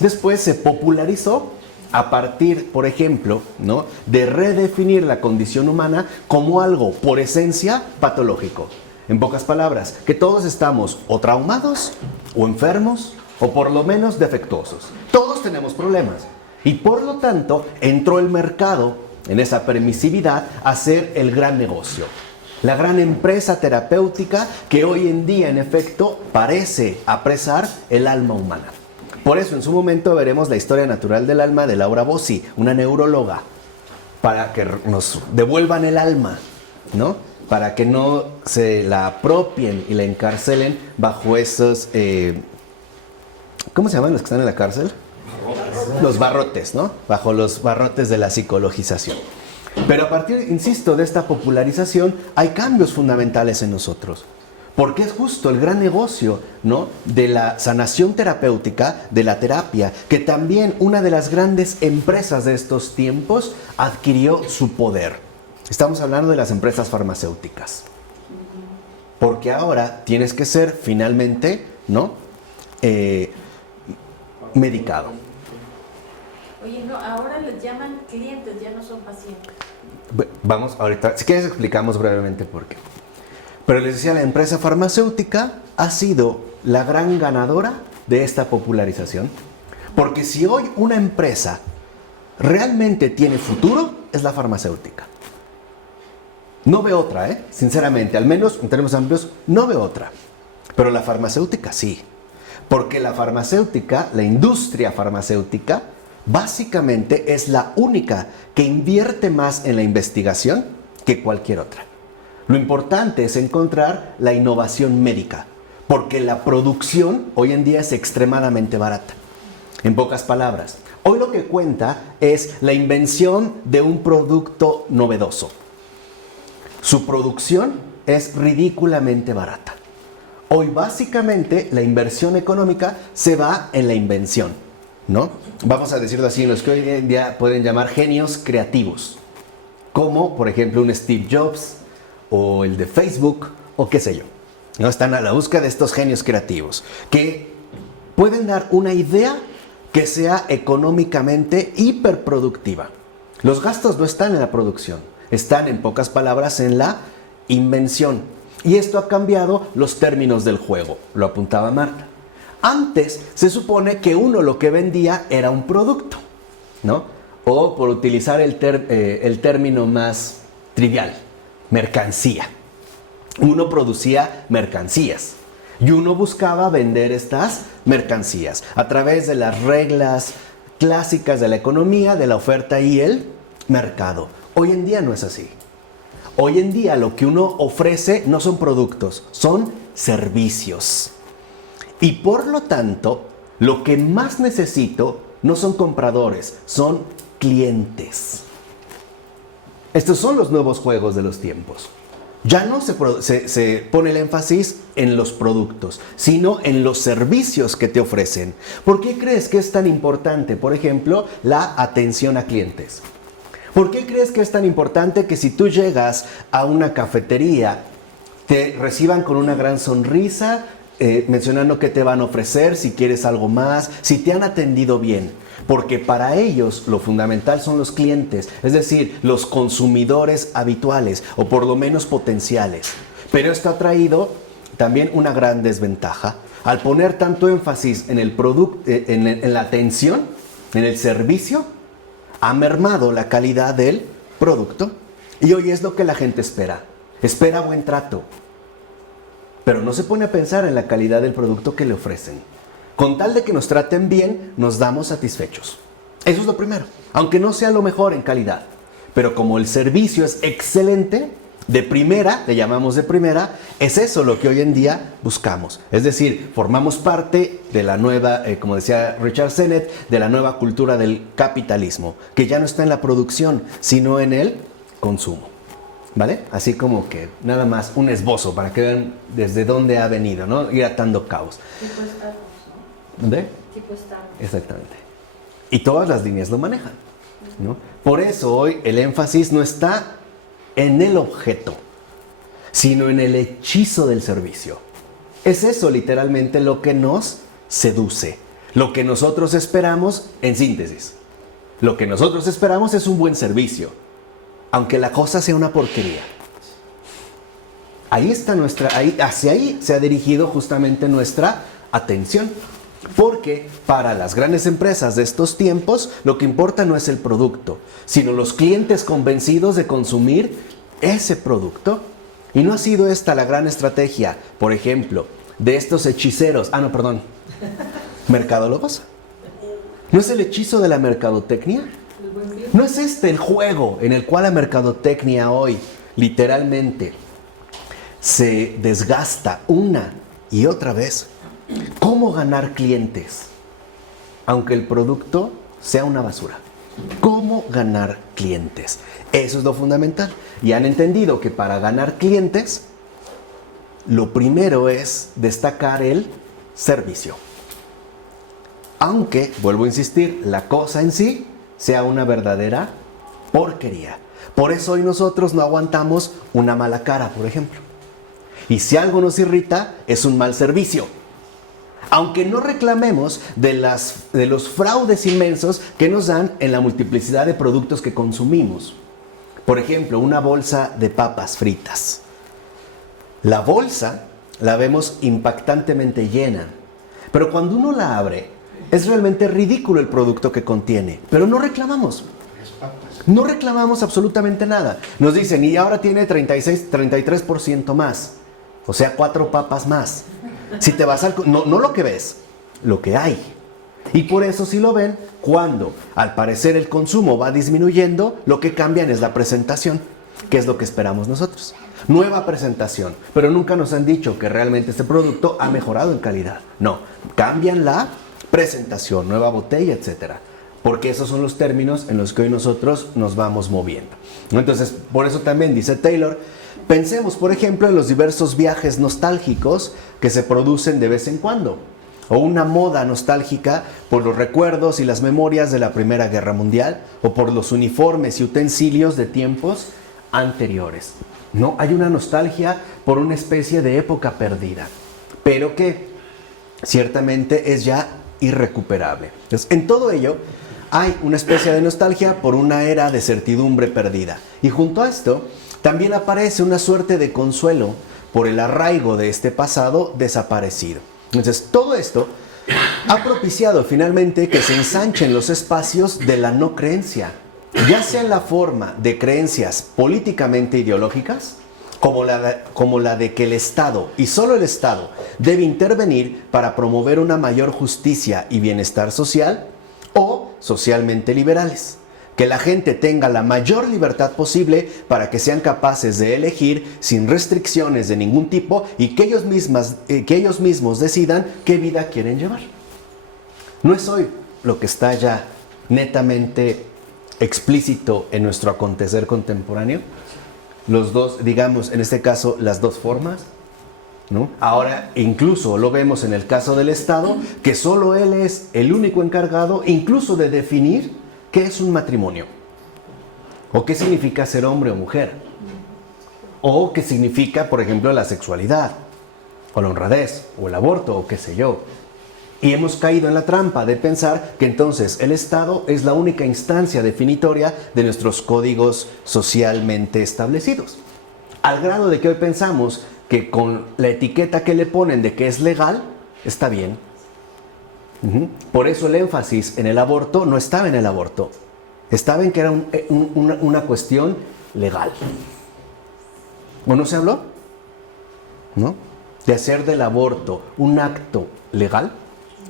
Después se popularizó a partir, por ejemplo, ¿no?, de redefinir la condición humana como algo por esencia patológico. En pocas palabras, que todos estamos o traumados o enfermos o por lo menos defectuosos. Todos tenemos problemas y por lo tanto entró el mercado en esa permisividad a ser el gran negocio. La gran empresa terapéutica que hoy en día en efecto parece apresar el alma humana. Por eso en su momento veremos la historia natural del alma de Laura Bossi, una neuróloga, para que nos devuelvan el alma, ¿no?, para que no se la apropien y la encarcelen bajo esos, ¿cómo se llaman los que están en la cárcel? Los barrotes, ¿no? Bajo los barrotes de la psicologización. Pero a partir, insisto, de esta popularización hay cambios fundamentales en nosotros. Porque es justo el gran negocio, ¿no?, de la sanación terapéutica, de la terapia, que también una de las grandes empresas de estos tiempos adquirió su poder. Estamos hablando de las empresas farmacéuticas. Porque ahora tienes que ser finalmente, ¿no?, medicado. Oye, no, ahora les llaman clientes, ya no son pacientes. Vamos, ahorita, si quieres explicamos brevemente por qué. Pero les decía, la empresa farmacéutica ha sido la gran ganadora de esta popularización. Porque si hoy una empresa realmente tiene futuro, es la farmacéutica. No veo otra, sinceramente, al menos en términos amplios, no veo otra. Pero la farmacéutica sí. Porque la farmacéutica, la industria farmacéutica, básicamente es la única que invierte más en la investigación que cualquier otra. Lo importante es encontrar la innovación médica, porque la producción hoy en día es extremadamente barata. En pocas palabras, hoy lo que cuenta es la invención de un producto novedoso. Su producción es ridículamente barata. Hoy básicamente la inversión económica se va en la invención, ¿no? Vamos a decirlo así, en los que hoy en día pueden llamar genios creativos, como por ejemplo un Steve Jobs o el de Facebook o qué sé yo, ¿no? Están a la búsqueda de estos genios creativos que pueden dar una idea que sea económicamente hiperproductiva. Los gastos no están en la producción, están en pocas palabras en la invención. Y esto ha cambiado los términos del juego, lo apuntaba Marta. Antes se supone que uno lo que vendía era un producto, ¿no? O por utilizar el término más trivial, mercancía. Uno producía mercancías y uno buscaba vender estas mercancías a través de las reglas clásicas de la economía, de la oferta y el mercado. Hoy en día no es así. Hoy en día lo que uno ofrece no son productos, son servicios. Y por lo tanto, lo que más necesito no son compradores, son clientes. Estos son los nuevos juegos de los tiempos. Ya no se pone el énfasis en los productos, sino en los servicios que te ofrecen. ¿Por qué crees que es tan importante, por ejemplo, la atención a clientes? ¿Por qué crees que es tan importante que si tú llegas a una cafetería, te reciban con una gran sonrisa, mencionando qué te van a ofrecer, si quieres algo más, si te han atendido bien? Porque para ellos lo fundamental son los clientes, es decir, los consumidores habituales o por lo menos potenciales. Pero esto ha traído también una gran desventaja. Al poner tanto énfasis en el producto, en la atención, en el servicio, ha mermado la calidad del producto. Y hoy es lo que la gente espera. Espera buen trato. Pero no se pone a pensar en la calidad del producto que le ofrecen. Con tal de que nos traten bien, nos damos satisfechos. Eso es lo primero. Aunque no sea lo mejor en calidad. Pero como el servicio es excelente, de primera, le llamamos de primera, es eso lo que hoy en día buscamos. Es decir, formamos parte de la nueva, como decía Richard Sennett, de la nueva cultura del capitalismo, que ya no está en la producción, sino en el consumo. ¿Vale? Así como que nada más un esbozo para que vean desde dónde ha venido, ¿no? Ir atando caos. Tipo Starbucks, ¿no? ¿Dónde? Tipo Starbucks. Exactamente. Y todas las líneas lo manejan. ¿no? Por eso hoy el énfasis no está en el objeto, sino en el hechizo del servicio. Es eso literalmente lo que nos seduce, lo que nosotros esperamos en síntesis. Lo que nosotros esperamos es un buen servicio, aunque la cosa sea una porquería. Ahí está hacia ahí se ha dirigido justamente nuestra atención. Porque para las grandes empresas de estos tiempos, lo que importa no es el producto, sino los clientes convencidos de consumir ese producto. Y no ha sido esta la gran estrategia, por ejemplo, de estos hechiceros, mercadólogos. ¿No es el hechizo de la mercadotecnia? ¿No es este el juego en el cual la mercadotecnia hoy literalmente se desgasta una y otra vez? ¿Cómo ganar clientes? Aunque el producto sea una basura. ¿Cómo ganar clientes? Eso es lo fundamental. Y han entendido que para ganar clientes, lo primero es destacar el servicio. Aunque, vuelvo a insistir, la cosa en sí sea una verdadera porquería. Por eso hoy nosotros no aguantamos una mala cara, por ejemplo. Y si algo nos irrita, es un mal servicio. Aunque no reclamemos de los fraudes inmensos que nos dan en la multiplicidad de productos que consumimos. Por ejemplo, una bolsa de papas fritas. La bolsa la vemos impactantemente llena, pero cuando uno la abre, es realmente ridículo el producto que contiene, pero no reclamamos. No reclamamos absolutamente nada. Nos dicen, y ahora tiene 33% más, o sea, 4 papas más. Si te vas no lo que ves, lo que hay. Y por eso si lo ven, cuando al parecer el consumo va disminuyendo, lo que cambian es la presentación, que es lo que esperamos nosotros. Nueva presentación, pero nunca nos han dicho que realmente este producto ha mejorado en calidad. No, cambian la presentación, nueva botella, etcétera. Porque esos son los términos en los que hoy nosotros nos vamos moviendo. Entonces, por eso también dice Taylor, pensemos, por ejemplo, en los diversos viajes nostálgicos que se producen de vez en cuando, o una moda nostálgica por los recuerdos y las memorias de la Primera Guerra Mundial, o por los uniformes y utensilios de tiempos anteriores. No, hay una nostalgia por una especie de época perdida, pero que ciertamente es ya irrecuperable. Entonces, en todo ello, hay una especie de nostalgia por una era de certidumbre perdida. Y junto a esto, también aparece una suerte de consuelo por el arraigo de este pasado desaparecido. Entonces, todo esto ha propiciado finalmente que se ensanchen los espacios de la no creencia, ya sea en la forma de creencias políticamente ideológicas, como la de que el Estado, y solo el Estado, debe intervenir para promover una mayor justicia y bienestar social, o socialmente liberales. Que la gente tenga la mayor libertad posible para que sean capaces de elegir sin restricciones de ningún tipo y que ellos mismos decidan qué vida quieren llevar. No es hoy lo que está ya netamente explícito en nuestro acontecer contemporáneo. Los dos, digamos, en este caso, las dos formas, ¿no? Ahora incluso lo vemos en el caso del Estado, que solo él es el único encargado incluso de definir qué es un matrimonio, o qué significa ser hombre o mujer, o qué significa, por ejemplo, la sexualidad, o la honradez, o el aborto, o qué sé yo. Y hemos caído en la trampa de pensar que entonces el Estado es la única instancia definitoria de nuestros códigos socialmente establecidos. Al grado de que hoy pensamos que con la etiqueta que le ponen de que es legal, está bien. Por eso el énfasis en el aborto no estaba en el aborto, estaba en que era una cuestión legal. ¿O no se habló? ¿No? De hacer del aborto un acto legal,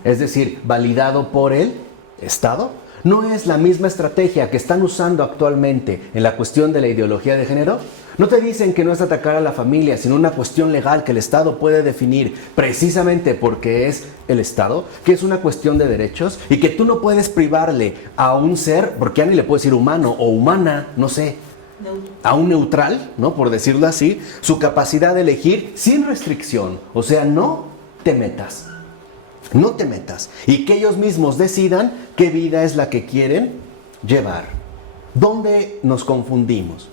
es decir, validado por el Estado. ¿No es la misma estrategia que están usando actualmente en la cuestión de la ideología de género? ¿No te dicen que no es atacar a la familia, sino una cuestión legal que el Estado puede definir precisamente porque es el Estado, que es una cuestión de derechos y que tú no puedes privarle a un ser, porque ya ni le puedes decir humano o humana, no sé, a un neutral, ¿no? Por decirlo así, su capacidad de elegir sin restricción? O sea, no te metas. No te metas. Y que ellos mismos decidan qué vida es la que quieren llevar. ¿Dónde nos confundimos?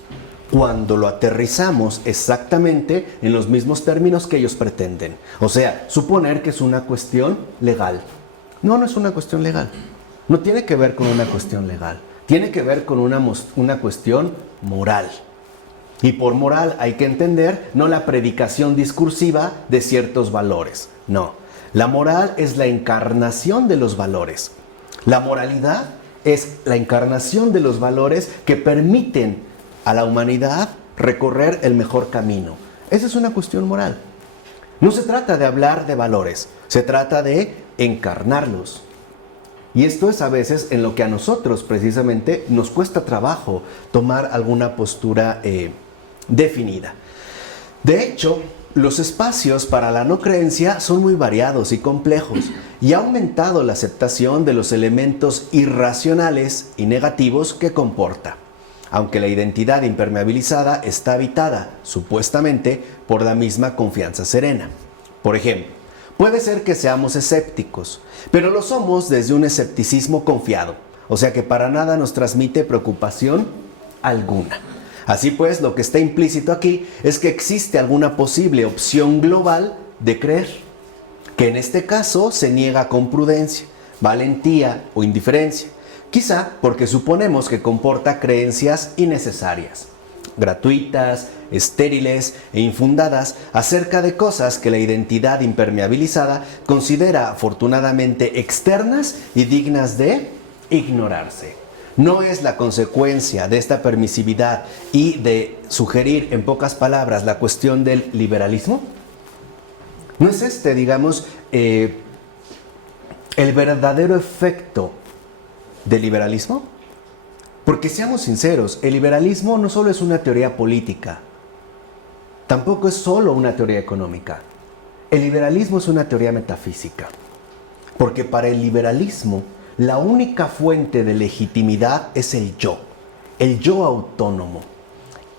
Cuando lo aterrizamos exactamente en los mismos términos que ellos pretenden. O sea, suponer que es una cuestión legal. No, no es una cuestión legal. No tiene que ver con una cuestión legal. Tiene que ver con una cuestión moral. Y por moral hay que entender no la predicación discursiva de ciertos valores. No. La moral es la encarnación de los valores. La moralidad es la encarnación de los valores que permiten a la humanidad recorrer el mejor camino. Esa es una cuestión moral. No se trata de hablar de valores, se trata de encarnarlos. Y esto es a veces en lo que a nosotros precisamente nos cuesta trabajo tomar alguna postura definida. De hecho, los espacios para la no creencia son muy variados y complejos y ha aumentado la aceptación de los elementos irracionales y negativos que comporta, aunque la identidad impermeabilizada está habitada, supuestamente, por la misma confianza serena. Por ejemplo, puede ser que seamos escépticos, pero lo somos desde un escepticismo confiado, o sea que para nada nos transmite preocupación alguna. Así pues, lo que está implícito aquí es que existe alguna posible opción global de creer, que en este caso se niega con prudencia, valentía o indiferencia, quizá porque suponemos que comporta creencias innecesarias, gratuitas, estériles e infundadas acerca de cosas que la identidad impermeabilizada considera afortunadamente externas y dignas de ignorarse. ¿No es la consecuencia de esta permisividad y de sugerir en pocas palabras la cuestión del liberalismo? ¿No es este, digamos, el verdadero efecto del liberalismo? Porque seamos sinceros, el liberalismo no solo es una teoría política, tampoco es solo una teoría económica. El liberalismo es una teoría metafísica, porque para el liberalismo la única fuente de legitimidad es el yo autónomo.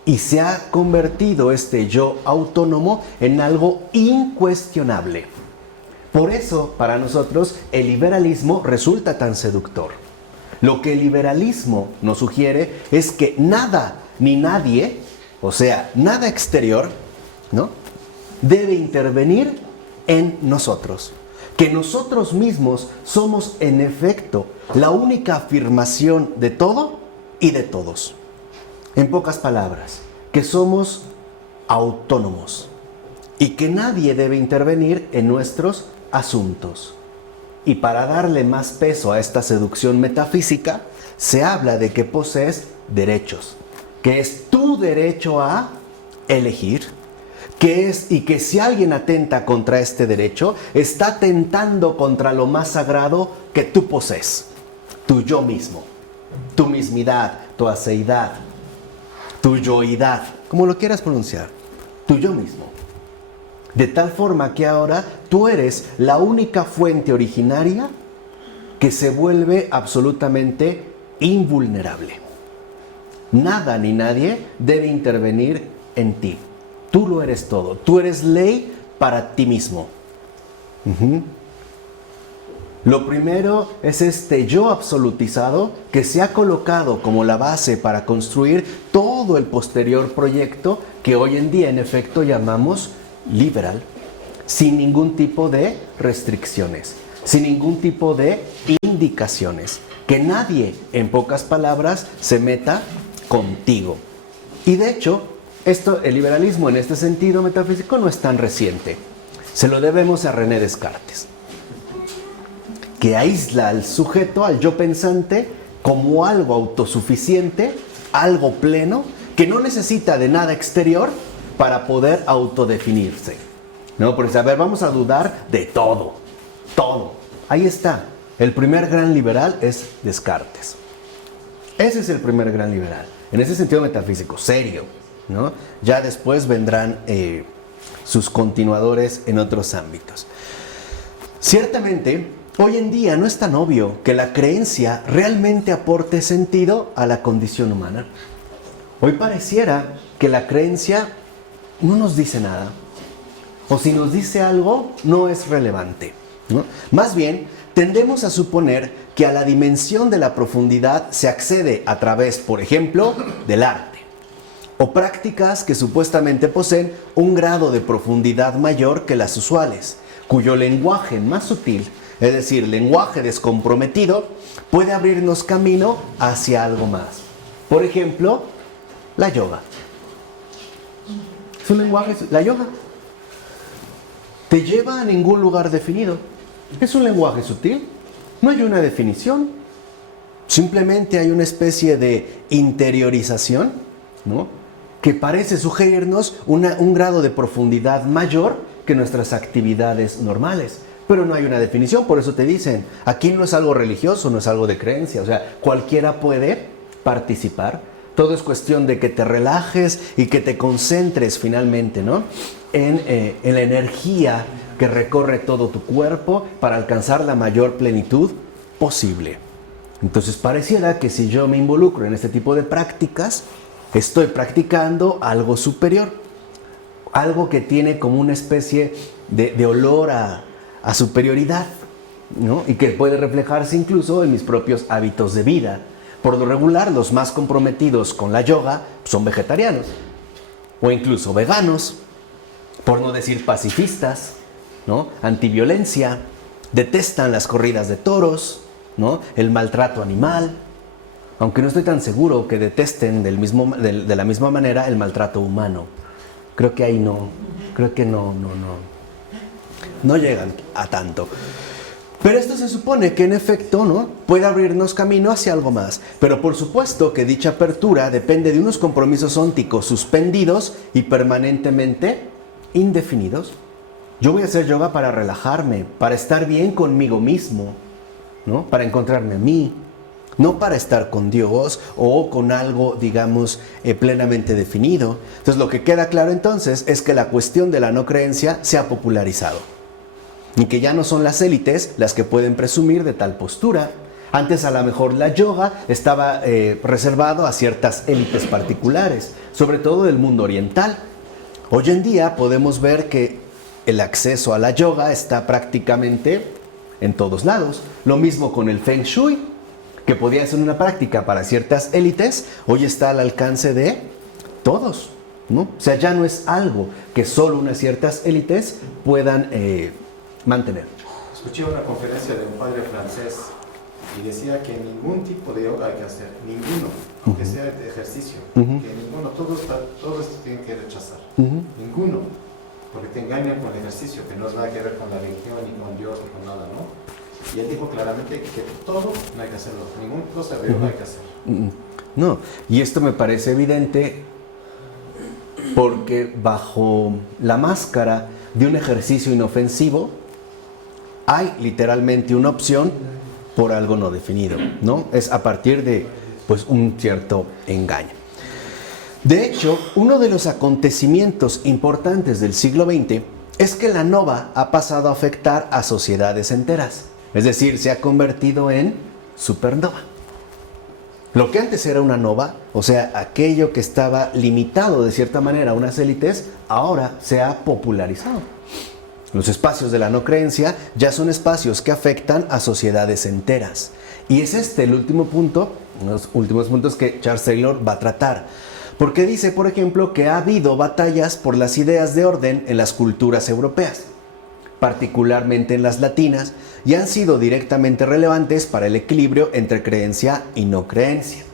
Y se ha convertido este yo autónomo en algo incuestionable. Por eso, para nosotros, el liberalismo resulta tan seductor. Lo que el liberalismo nos sugiere es que nada ni nadie, o sea, nada exterior, ¿no?, debe intervenir en nosotros. Que nosotros mismos somos en efecto la única afirmación de todo y de todos. En pocas palabras, que somos autónomos y que nadie debe intervenir en nuestros asuntos. Y para darle más peso a esta seducción metafísica, se habla de que posees derechos, que es tu derecho a elegir, y que si alguien atenta contra este derecho, está atentando contra lo más sagrado que tú posees, tu yo mismo, tu mismidad, tu aceidad, tu yoidad, como lo quieras pronunciar, tu yo mismo. De tal forma que ahora tú eres la única fuente originaria que se vuelve absolutamente invulnerable. Nada ni nadie debe intervenir en ti. Tú lo eres todo. Tú eres ley para ti mismo. Lo primero es este yo absolutizado que se ha colocado como la base para construir todo el posterior proyecto que hoy en día en efecto llamamos liberal, sin ningún tipo de restricciones, sin ningún tipo de indicaciones. Que nadie, en pocas palabras, se meta contigo. Y de hecho, el liberalismo en este sentido metafísico no es tan reciente. Se lo debemos a René Descartes, que aísla al sujeto, al yo pensante, como algo autosuficiente, algo pleno, que no necesita de nada exterior para poder autodefinirse. ¿No? Porque, a ver, vamos a dudar de todo. Ahí está. El primer gran liberal es Descartes. Ese es el primer gran liberal, en ese sentido metafísico, serio, ¿no? Ya después vendrán sus continuadores en otros ámbitos. Ciertamente, hoy en día no es tan obvio que la creencia realmente aporte sentido a la condición humana. Hoy pareciera que la creencia no nos dice nada, o si nos dice algo, no es relevante. ¿no? Más bien, tendemos a suponer que a la dimensión de la profundidad se accede a través, por ejemplo, del arte, o prácticas que supuestamente poseen un grado de profundidad mayor que las usuales, cuyo lenguaje más sutil, es decir, lenguaje descomprometido, puede abrirnos camino hacia algo más. Por ejemplo, la yoga. Es un lenguaje, la yoga te lleva a ningún lugar definido. Es un lenguaje sutil, no hay una definición. Simplemente hay una especie de interiorización, ¿no?, que parece sugerirnos un grado de profundidad mayor que nuestras actividades normales. Pero no hay una definición, por eso te dicen, aquí no es algo religioso, no es algo de creencia, o sea, cualquiera puede participar. Todo es cuestión de que te relajes y que te concentres finalmente, ¿no?, en la energía que recorre todo tu cuerpo para alcanzar la mayor plenitud posible. Entonces pareciera que si yo me involucro en este tipo de prácticas, estoy practicando algo superior, algo que tiene como una especie de olor a superioridad, ¿no?, y que puede reflejarse incluso en mis propios hábitos de vida. Por lo regular, los más comprometidos con la yoga son vegetarianos o incluso veganos, por no decir pacifistas, ¿no?, antiviolencia, detestan las corridas de toros, ¿no?, el maltrato animal, aunque no estoy tan seguro que detesten de la misma manera el maltrato humano. Creo que ahí no llegan a tanto. Pero esto se supone que en efecto, ¿no?, puede abrirnos camino hacia algo más. Pero por supuesto que dicha apertura depende de unos compromisos ónticos suspendidos y permanentemente indefinidos. Yo voy a hacer yoga para relajarme, para estar bien conmigo mismo, ¿no?, para encontrarme a mí, no para estar con Dios o con algo, digamos, plenamente definido. Entonces lo que queda claro entonces es que la cuestión de la no creencia se ha popularizado y que ya no son las élites las que pueden presumir de tal postura. Antes a lo mejor la yoga estaba reservado a ciertas élites particulares, sobre todo del mundo oriental. Hoy en día podemos ver que el acceso a la yoga está prácticamente en todos lados. Lo mismo con el Feng Shui, que podía ser una práctica para ciertas élites, hoy está al alcance de todos, ¿no? O sea, ya no es algo que solo unas ciertas élites puedan mantener. Escuché una conferencia de un padre francés y decía que ningún tipo de yoga hay que hacer, ninguno, aunque sea de ejercicio, que ninguno, todos tienen que rechazar, ninguno, porque te engañan con el ejercicio, que no es nada que ver con la religión, ni con Dios, ni con nada, ¿no? Y él dijo claramente que todo no hay que hacerlo, ninguna cosa de yoga hay que hacer. No, y esto me parece evidente porque bajo la máscara de un ejercicio inofensivo hay literalmente una opción por algo no definido, ¿no? Es a partir de, pues, un cierto engaño. De hecho, uno de los acontecimientos importantes del siglo XX es que la nova ha pasado a afectar a sociedades enteras. Es decir, se ha convertido en supernova. Lo que antes era una nova, o sea, aquello que estaba limitado de cierta manera a unas élites, ahora se ha popularizado. Los espacios de la no creencia ya son espacios que afectan a sociedades enteras. Y es este el último punto, los últimos puntos que Charles Taylor va a tratar. Porque dice, por ejemplo, que ha habido batallas por las ideas de orden en las culturas europeas, particularmente en las latinas, y han sido directamente relevantes para el equilibrio entre creencia y no creencia.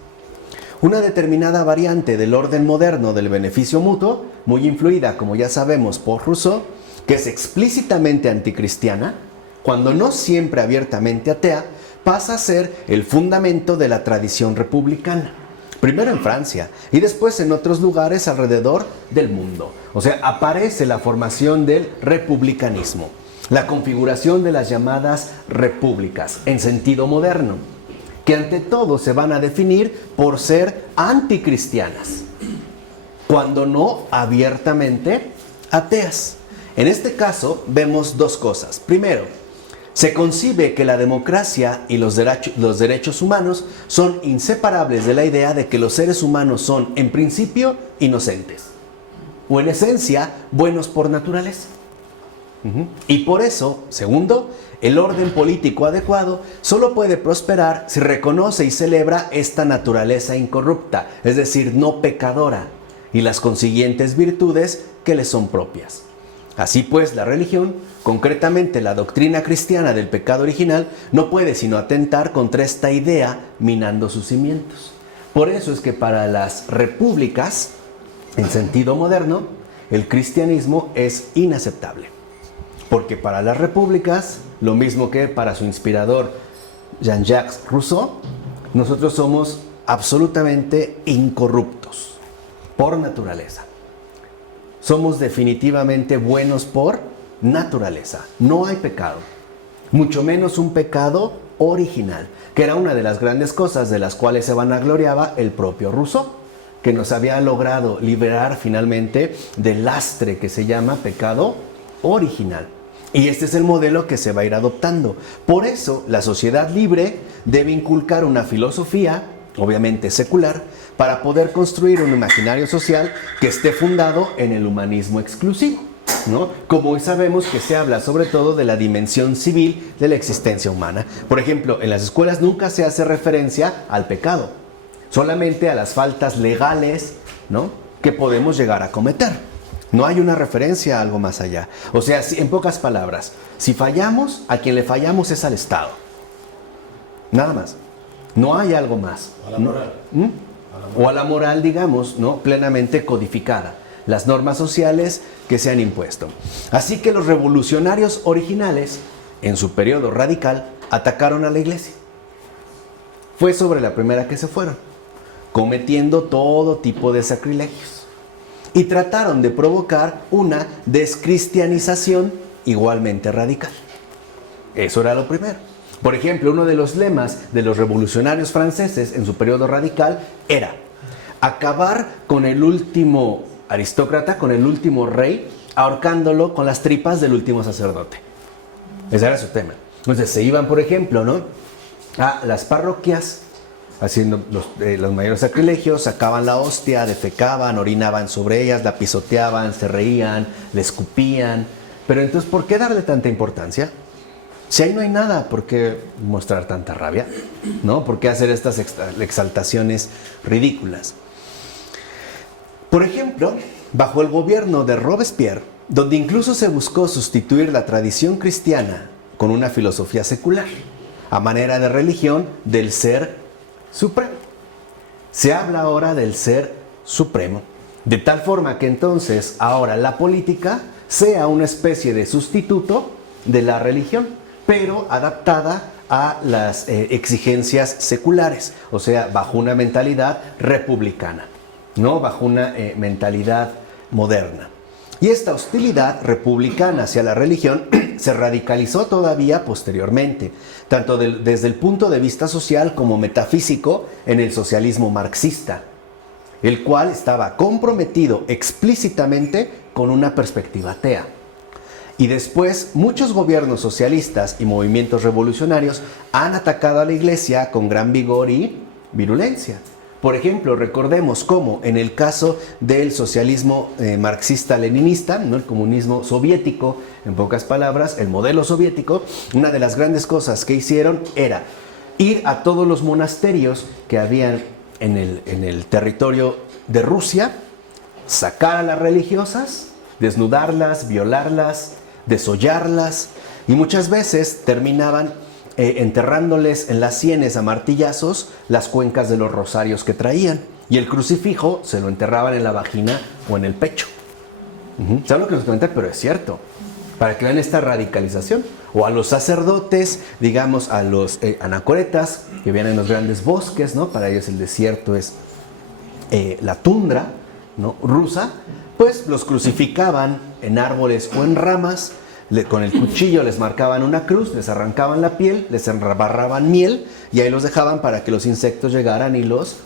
Una determinada variante del orden moderno del beneficio mutuo, muy influida, como ya sabemos, por Rousseau, que es explícitamente anticristiana, cuando no siempre abiertamente atea, pasa a ser el fundamento de la tradición republicana. Primero en Francia y después en otros lugares alrededor del mundo. O sea, aparece la formación del republicanismo, la configuración de las llamadas repúblicas en sentido moderno, que ante todo se van a definir por ser anticristianas, cuando no abiertamente ateas. En este caso vemos dos cosas. Primero, se concibe que la democracia y los derechos humanos son inseparables de la idea de que los seres humanos son, en principio, inocentes, o en esencia, buenos por naturaleza. Y por eso, segundo, el orden político adecuado solo puede prosperar si reconoce y celebra esta naturaleza incorrupta, es decir, no pecadora, y las consiguientes virtudes que le son propias. Así pues, la religión, concretamente la doctrina cristiana del pecado original, no puede sino atentar contra esta idea, minando sus cimientos. Por eso es que para las repúblicas, en sentido moderno, el cristianismo es inaceptable. Porque para las repúblicas, lo mismo que para su inspirador Jean-Jacques Rousseau, nosotros somos absolutamente incorruptos por naturaleza. Somos definitivamente buenos por naturaleza. No hay pecado, mucho menos un pecado original, que era una de las grandes cosas de las cuales se vanagloriaba el propio Rousseau, que nos había logrado liberar finalmente del lastre que se llama pecado original. Y este es el modelo que se va a ir adoptando. Por eso, la sociedad libre debe inculcar una filosofía, obviamente secular, para poder construir un imaginario social que esté fundado en el humanismo exclusivo, ¿no? Como hoy sabemos que se habla sobre todo de la dimensión civil de la existencia humana. Por ejemplo, en las escuelas nunca se hace referencia al pecado, solamente a las faltas legales, ¿no?, que podemos llegar a cometer. No hay una referencia a algo más allá. O sea, en pocas palabras, si fallamos, a quien le fallamos es al Estado. Nada más. No hay algo más. A la moral. O a la moral, digamos, ¿no?, plenamente codificada. Las normas sociales que se han impuesto. Así que los revolucionarios originales, en su periodo radical, atacaron a la iglesia. Fue sobre la primera que se fueron, cometiendo todo tipo de sacrilegios. Y trataron de provocar una descristianización igualmente radical. Eso era lo primero. Por ejemplo, uno de los lemas de los revolucionarios franceses en su periodo radical era acabar con el último aristócrata, con el último rey, ahorcándolo con las tripas del último sacerdote. Ese era su tema. Entonces se iban, por ejemplo, ¿no?, a las parroquias, haciendo los mayores sacrilegios, sacaban la hostia, defecaban, orinaban sobre ellas, la pisoteaban, se reían, le escupían. Pero entonces, ¿por qué darle tanta importancia? Si ahí no hay nada, ¿por qué mostrar tanta rabia? ¿No? ¿Por qué hacer estas exaltaciones ridículas? Por ejemplo, bajo el gobierno de Robespierre, donde incluso se buscó sustituir la tradición cristiana con una filosofía secular, a manera de religión del ser supremo. Se habla ahora del ser supremo, de tal forma que entonces ahora la política sea una especie de sustituto de la religión, pero adaptada a las exigencias seculares, o sea, bajo una mentalidad republicana, no bajo una mentalidad moderna. Y esta hostilidad republicana hacia la religión se radicalizó todavía posteriormente, tanto desde el punto de vista social como metafísico en el socialismo marxista, el cual estaba comprometido explícitamente con una perspectiva atea. Y después, muchos gobiernos socialistas y movimientos revolucionarios han atacado a la Iglesia con gran vigor y virulencia. Por ejemplo, recordemos cómo en el caso del socialismo marxista-leninista, ¿no?, el comunismo soviético, en pocas palabras, el modelo soviético, una de las grandes cosas que hicieron era ir a todos los monasterios que habían en el territorio de Rusia, sacar a las religiosas, desnudarlas, violarlas, desollarlas, y muchas veces terminaban enterrándoles en las sienes a martillazos las cuencas de los rosarios que traían, y el crucifijo se lo enterraban en la vagina o en el pecho. ¿Saben lo que nos comentan? Pero es cierto, para que vean esta radicalización. O a los sacerdotes, digamos a los anacoretas, que viven en los grandes bosques, ¿no? Para ellos el desierto es la tundra, ¿no?, rusa, pues los crucificaban en árboles o en ramas. Con el cuchillo les marcaban una cruz, les arrancaban la piel, les embarraban miel y ahí los dejaban para que los insectos llegaran y los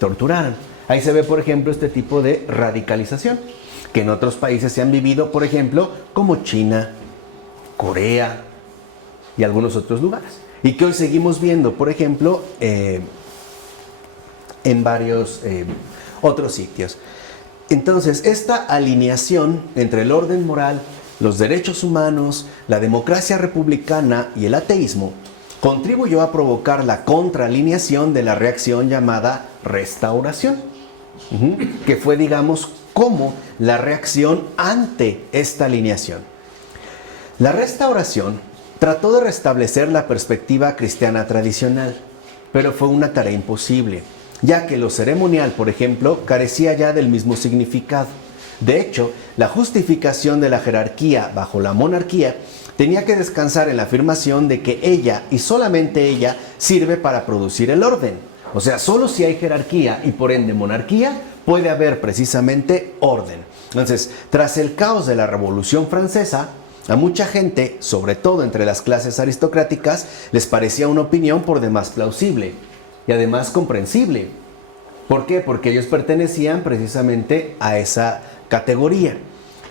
torturaran. Ahí se ve, por ejemplo, este tipo de radicalización que en otros países se han vivido, por ejemplo, como China, Corea y algunos otros lugares. Y que hoy seguimos viendo, por ejemplo, en varios otros sitios. Entonces, esta alineación entre el orden moral los derechos humanos, la democracia republicana y el ateísmo, contribuyó a provocar la contraalineación de la reacción llamada Restauración, que fue, digamos, como la reacción ante esta alineación. La Restauración trató de restablecer la perspectiva cristiana tradicional, pero fue una tarea imposible, ya que lo ceremonial, por ejemplo, carecía ya del mismo significado. De hecho, la justificación de la jerarquía bajo la monarquía tenía que descansar en la afirmación de que ella, y solamente ella, sirve para producir el orden. O sea, solo si hay jerarquía y por ende monarquía, puede haber precisamente orden. Entonces, tras el caos de la Revolución Francesa, a mucha gente, sobre todo entre las clases aristocráticas, les parecía una opinión por demás plausible y además comprensible. ¿Por qué? Porque ellos pertenecían precisamente a esa categoría.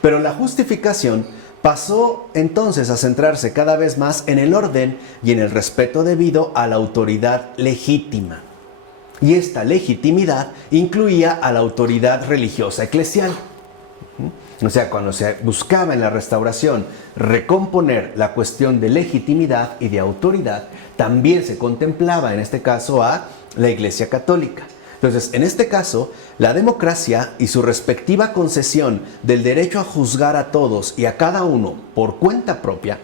Pero la justificación pasó entonces a centrarse cada vez más en el orden y en el respeto debido a la autoridad legítima. Y esta legitimidad incluía a la autoridad religiosa eclesial. O sea, cuando se buscaba en la Restauración recomponer la cuestión de legitimidad y de autoridad, también se contemplaba en este caso a la Iglesia Católica. Entonces, en este caso, la democracia y su respectiva concesión del derecho a juzgar a todos y a cada uno por cuenta propia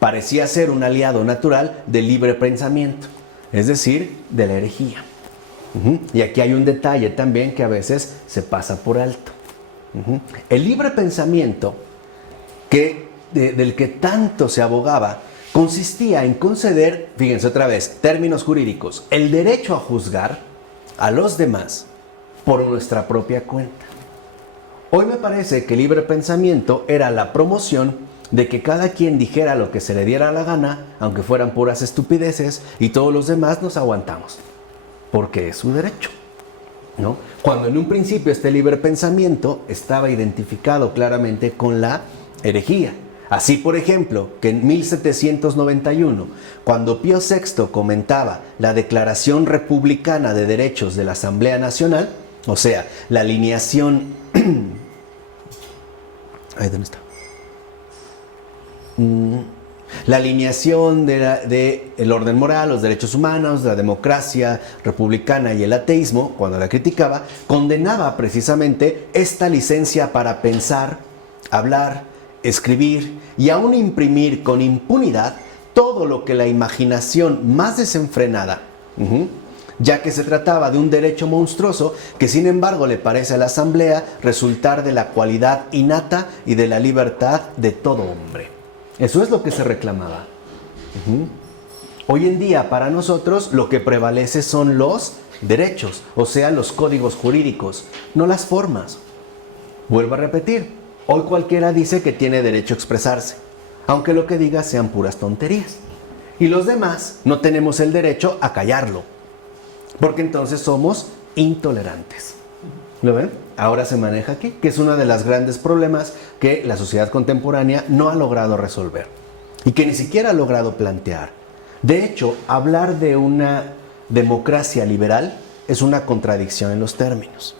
parecía ser un aliado natural del libre pensamiento, es decir, de la herejía. Y aquí hay un detalle también que a veces se pasa por alto. El libre pensamiento del que tanto se abogaba consistía en conceder, fíjense otra vez, términos jurídicos, el derecho a juzgar a los demás por nuestra propia cuenta. Hoy me parece que el libre pensamiento era la promoción de que cada quien dijera lo que se le diera la gana, aunque fueran puras estupideces, y todos los demás nos aguantamos, porque es su derecho, ¿no? Cuando en un principio este libre pensamiento estaba identificado claramente con la herejía. Así, por ejemplo, que en 1791, cuando Pío VI comentaba la Declaración Republicana de Derechos de la Asamblea Nacional, o sea, la alineación... Ahí, ¿dónde está? La alineación del orden moral, los derechos humanos, la democracia republicana y el ateísmo, cuando la criticaba, condenaba precisamente esta licencia para pensar, hablar, escribir y aún imprimir con impunidad todo lo que la imaginación más desenfrenada, ya que se trataba de un derecho monstruoso que sin embargo le parece a la Asamblea resultar de la cualidad innata y de la libertad de todo hombre. Eso es lo que se reclamaba. Hoy en día para nosotros lo que prevalece son los derechos, o sea, los códigos jurídicos, no las formas. Vuelvo a repetir, hoy cualquiera dice que tiene derecho a expresarse, aunque lo que diga sean puras tonterías. Y los demás no tenemos el derecho a callarlo, porque entonces somos intolerantes. ¿Lo ven? Ahora se maneja aquí, que es uno de los grandes problemas que la sociedad contemporánea no ha logrado resolver y que ni siquiera ha logrado plantear. De hecho, hablar de una democracia liberal es una contradicción en los términos.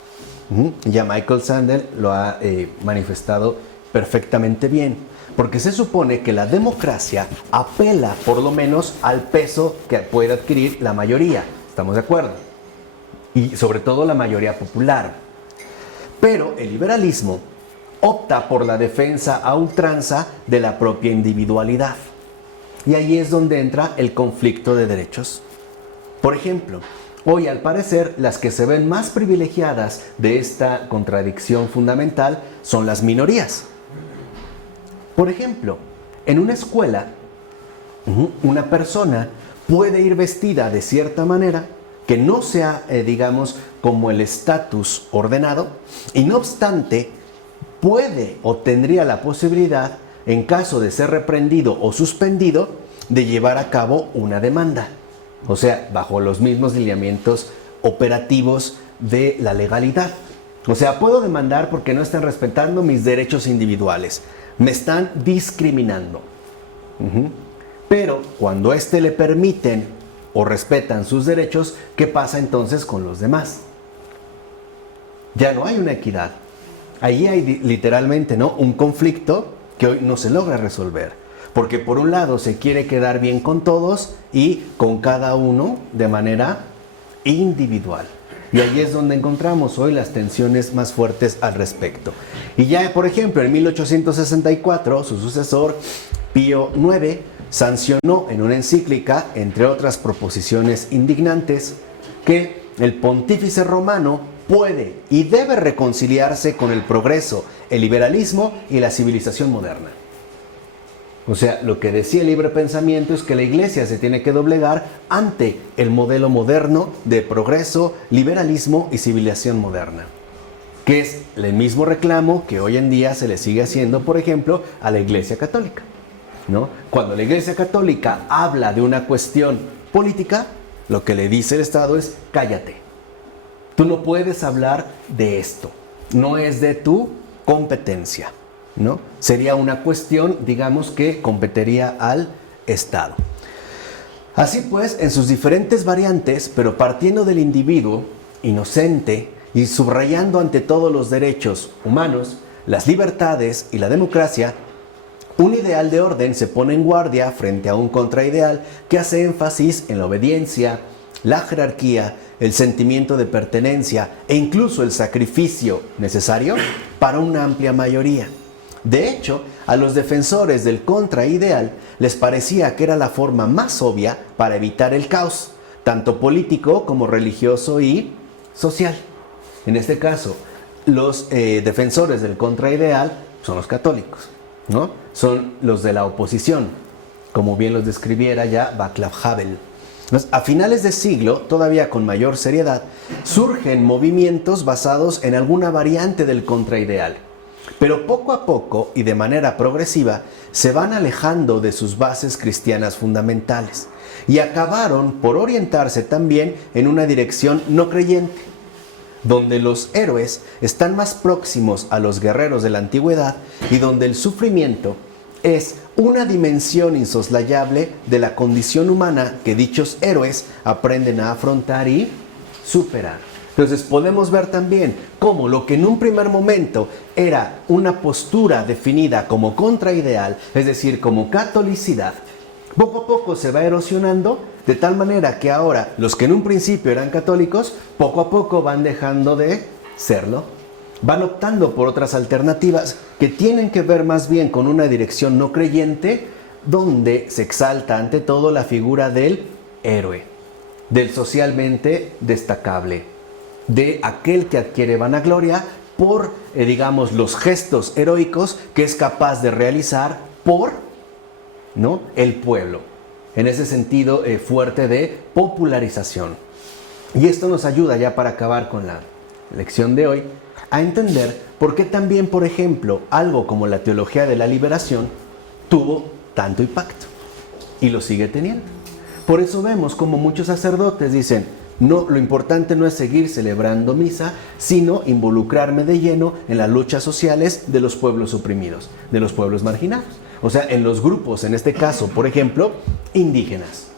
Ya Michael Sandel lo ha manifestado perfectamente bien, porque se supone que la democracia apela por lo menos al peso que puede adquirir la mayoría. ¿Estamos de acuerdo? Y sobre todo la mayoría popular. Pero el liberalismo opta por la defensa a ultranza de la propia individualidad. Y ahí es donde entra el conflicto de derechos. Por ejemplo, hoy al parecer las que se ven más privilegiadas de esta contradicción fundamental son las minorías. Por ejemplo, en una escuela, una persona puede ir vestida de cierta manera que no sea, digamos, como el estatus ordenado, y no obstante, puede o tendría la posibilidad, en caso de ser reprendido o suspendido, de llevar a cabo una demanda. O sea, bajo los mismos lineamientos operativos de la legalidad. O sea, puedo demandar porque no están respetando mis derechos individuales. Me están discriminando. Pero cuando a este le permiten o respetan sus derechos, ¿qué pasa entonces con los demás? Ya no hay una equidad. Ahí hay literalmente, ¿no?, un conflicto que hoy no se logra resolver. Porque por un lado se quiere quedar bien con todos y con cada uno de manera individual. Y ahí es donde encontramos hoy las tensiones más fuertes al respecto. Y ya, por ejemplo, en 1864, su sucesor, Pío IX, sancionó en una encíclica, entre otras proposiciones indignantes, que el pontífice romano puede y debe reconciliarse con el progreso, el liberalismo y la civilización moderna. O sea, lo que decía el libre pensamiento es que la Iglesia se tiene que doblegar ante el modelo moderno de progreso, liberalismo y civilización moderna, que es el mismo reclamo que hoy en día se le sigue haciendo, por ejemplo, a la Iglesia Católica, ¿no? Cuando la Iglesia Católica habla de una cuestión política, lo que le dice el Estado es: cállate. Tú no puedes hablar de esto. No es de tu competencia, ¿no? Sería una cuestión, digamos, que competiría al Estado. Así pues, en sus diferentes variantes, pero partiendo del individuo inocente y subrayando ante todo los derechos humanos, las libertades y la democracia, un ideal de orden se pone en guardia frente a un contraideal que hace énfasis en la obediencia, la jerarquía, el sentimiento de pertenencia e incluso el sacrificio necesario para una amplia mayoría. De hecho, a los defensores del contraideal les parecía que era la forma más obvia para evitar el caos, tanto político como religioso y social. En este caso, los defensores del contraideal son los católicos, ¿no? Son los de la oposición, como bien los describiera ya Václav Havel. A finales de siglo, todavía con mayor seriedad, surgen movimientos basados en alguna variante del contraideal, pero poco a poco y de manera progresiva se van alejando de sus bases cristianas fundamentales y acabaron por orientarse también en una dirección no creyente, donde los héroes están más próximos a los guerreros de la antigüedad y donde el sufrimiento es una dimensión insoslayable de la condición humana que dichos héroes aprenden a afrontar y superar. Entonces podemos ver también cómo lo que en un primer momento era una postura definida como contraideal, es decir, como catolicidad, poco a poco se va erosionando de tal manera que ahora los que en un principio eran católicos, poco a poco van dejando de serlo. Van optando por otras alternativas que tienen que ver más bien con una dirección no creyente, donde se exalta ante todo la figura del héroe, del socialmente destacable, de aquel que adquiere vanagloria por, digamos, los gestos heroicos que es capaz de realizar por, ¿no?, el pueblo. En ese sentido fuerte de popularización. Y esto nos ayuda ya para acabar con la lección de hoy, a entender por qué también, por ejemplo, algo como la teología de la liberación tuvo tanto impacto y lo sigue teniendo. Por eso vemos como muchos sacerdotes dicen: no, lo importante no es seguir celebrando misa, sino involucrarme de lleno en las luchas sociales de los pueblos oprimidos, de los pueblos marginados. O sea, en los grupos, en este caso, por ejemplo, indígenas.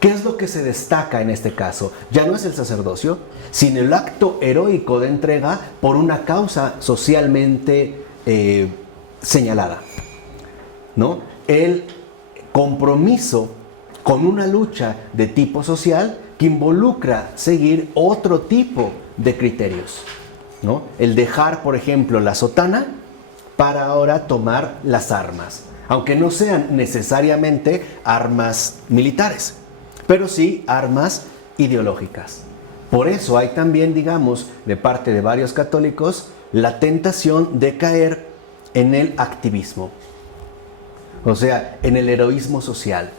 ¿Qué es lo que se destaca en este caso? Ya no es el sacerdocio, sino el acto heroico de entrega por una causa socialmente señalada, ¿no? El compromiso con una lucha de tipo social que involucra seguir otro tipo de criterios, ¿no? El dejar, por ejemplo, la sotana para ahora tomar las armas, aunque no sean necesariamente armas militares, pero sí armas ideológicas. Por eso hay también, digamos, de parte de varios católicos, la tentación de caer en el activismo, o sea, en el heroísmo social,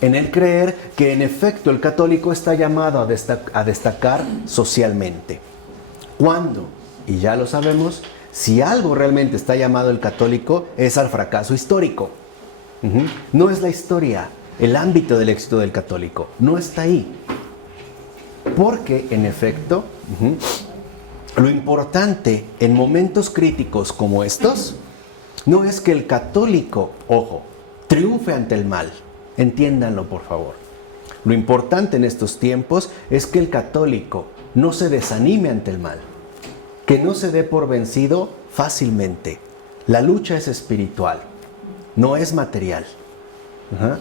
en el creer que en efecto el católico está llamado a destacar socialmente. Cuando, y ya lo sabemos, si algo realmente está llamado el católico es al fracaso histórico. No es la historia, el ámbito del éxito del católico, no está ahí. Porque, en efecto, lo importante en momentos críticos como estos no es que el católico, ojo, triunfe ante el mal. Entiéndanlo, por favor. Lo importante en estos tiempos es que el católico no se desanime ante el mal, que no se dé por vencido fácilmente. La lucha es espiritual, no es material. Ajá.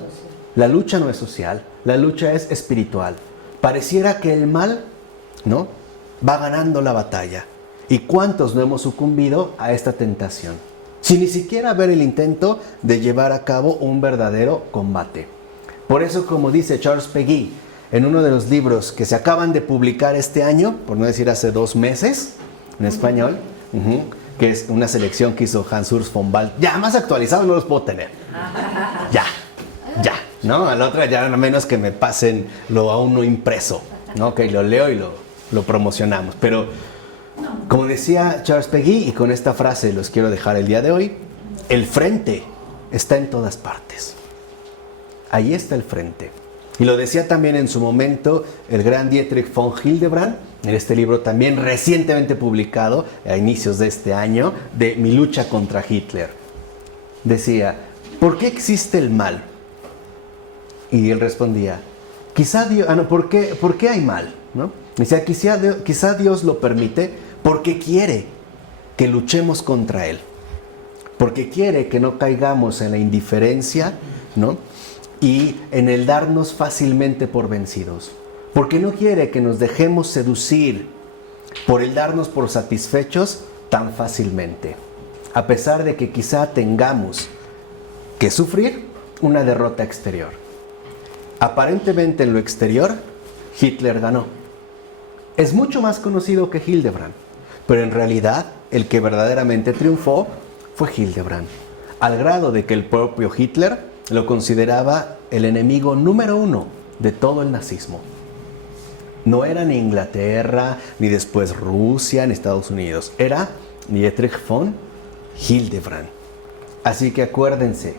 La lucha no es social, la lucha es espiritual. Pareciera que el mal, ¿no?, va ganando la batalla. ¿Y cuántos no hemos sucumbido a esta tentación? Sin ni siquiera ver el intento de llevar a cabo un verdadero combate. Por eso, como dice Charles Péguy, en uno de los libros que se acaban de publicar este año, por no decir hace 2 meses, en español, que es una selección que hizo Hans-Urs von Balt, ya más actualizados no los puedo tener. Ya, ¿no? A la otra ya a menos que me pasen lo aún no impreso, ¿no? Que lo leo y lo promocionamos. Pero, como decía Charles Péguy, y con esta frase los quiero dejar el día de hoy, el frente está en todas partes. Ahí está el frente. Y lo decía también en su momento el gran Dietrich von Hildebrand, en este libro también recientemente publicado, a inicios de este año, de Mi lucha contra Hitler. Decía, ¿por qué existe el mal? Y él respondía, ¿por qué hay mal? ¿No? Decía, quizá Dios lo permite porque quiere que luchemos contra él. Porque quiere que no caigamos en la indiferencia, ¿no?, y en el darnos fácilmente por vencidos. Porque no quiere que nos dejemos seducir por el darnos por satisfechos tan fácilmente. A pesar de que quizá tengamos que sufrir una derrota exterior. Aparentemente en lo exterior, Hitler ganó. Es mucho más conocido que Hildebrand, pero en realidad el que verdaderamente triunfó fue Hildebrand, al grado de que el propio Hitler lo consideraba el enemigo número 1 de todo el nazismo. No era ni Inglaterra, ni después Rusia, ni Estados Unidos. Era Dietrich von Hildebrand. Así que acuérdense,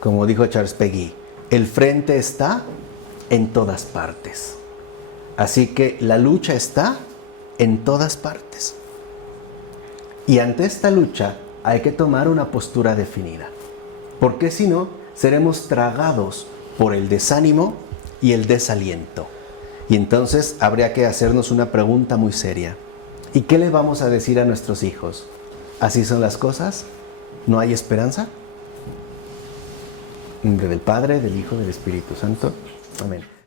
como dijo Charles Péguy, el frente está en todas partes. Así que la lucha está en todas partes. Y ante esta lucha hay que tomar una postura definida. Porque si no, seremos tragados por el desánimo y el desaliento. Y entonces habría que hacernos una pregunta muy seria. ¿Y qué le vamos a decir a nuestros hijos? ¿Así son las cosas? ¿No hay esperanza? En nombre del Padre, del Hijo, del Espíritu Santo. Amén.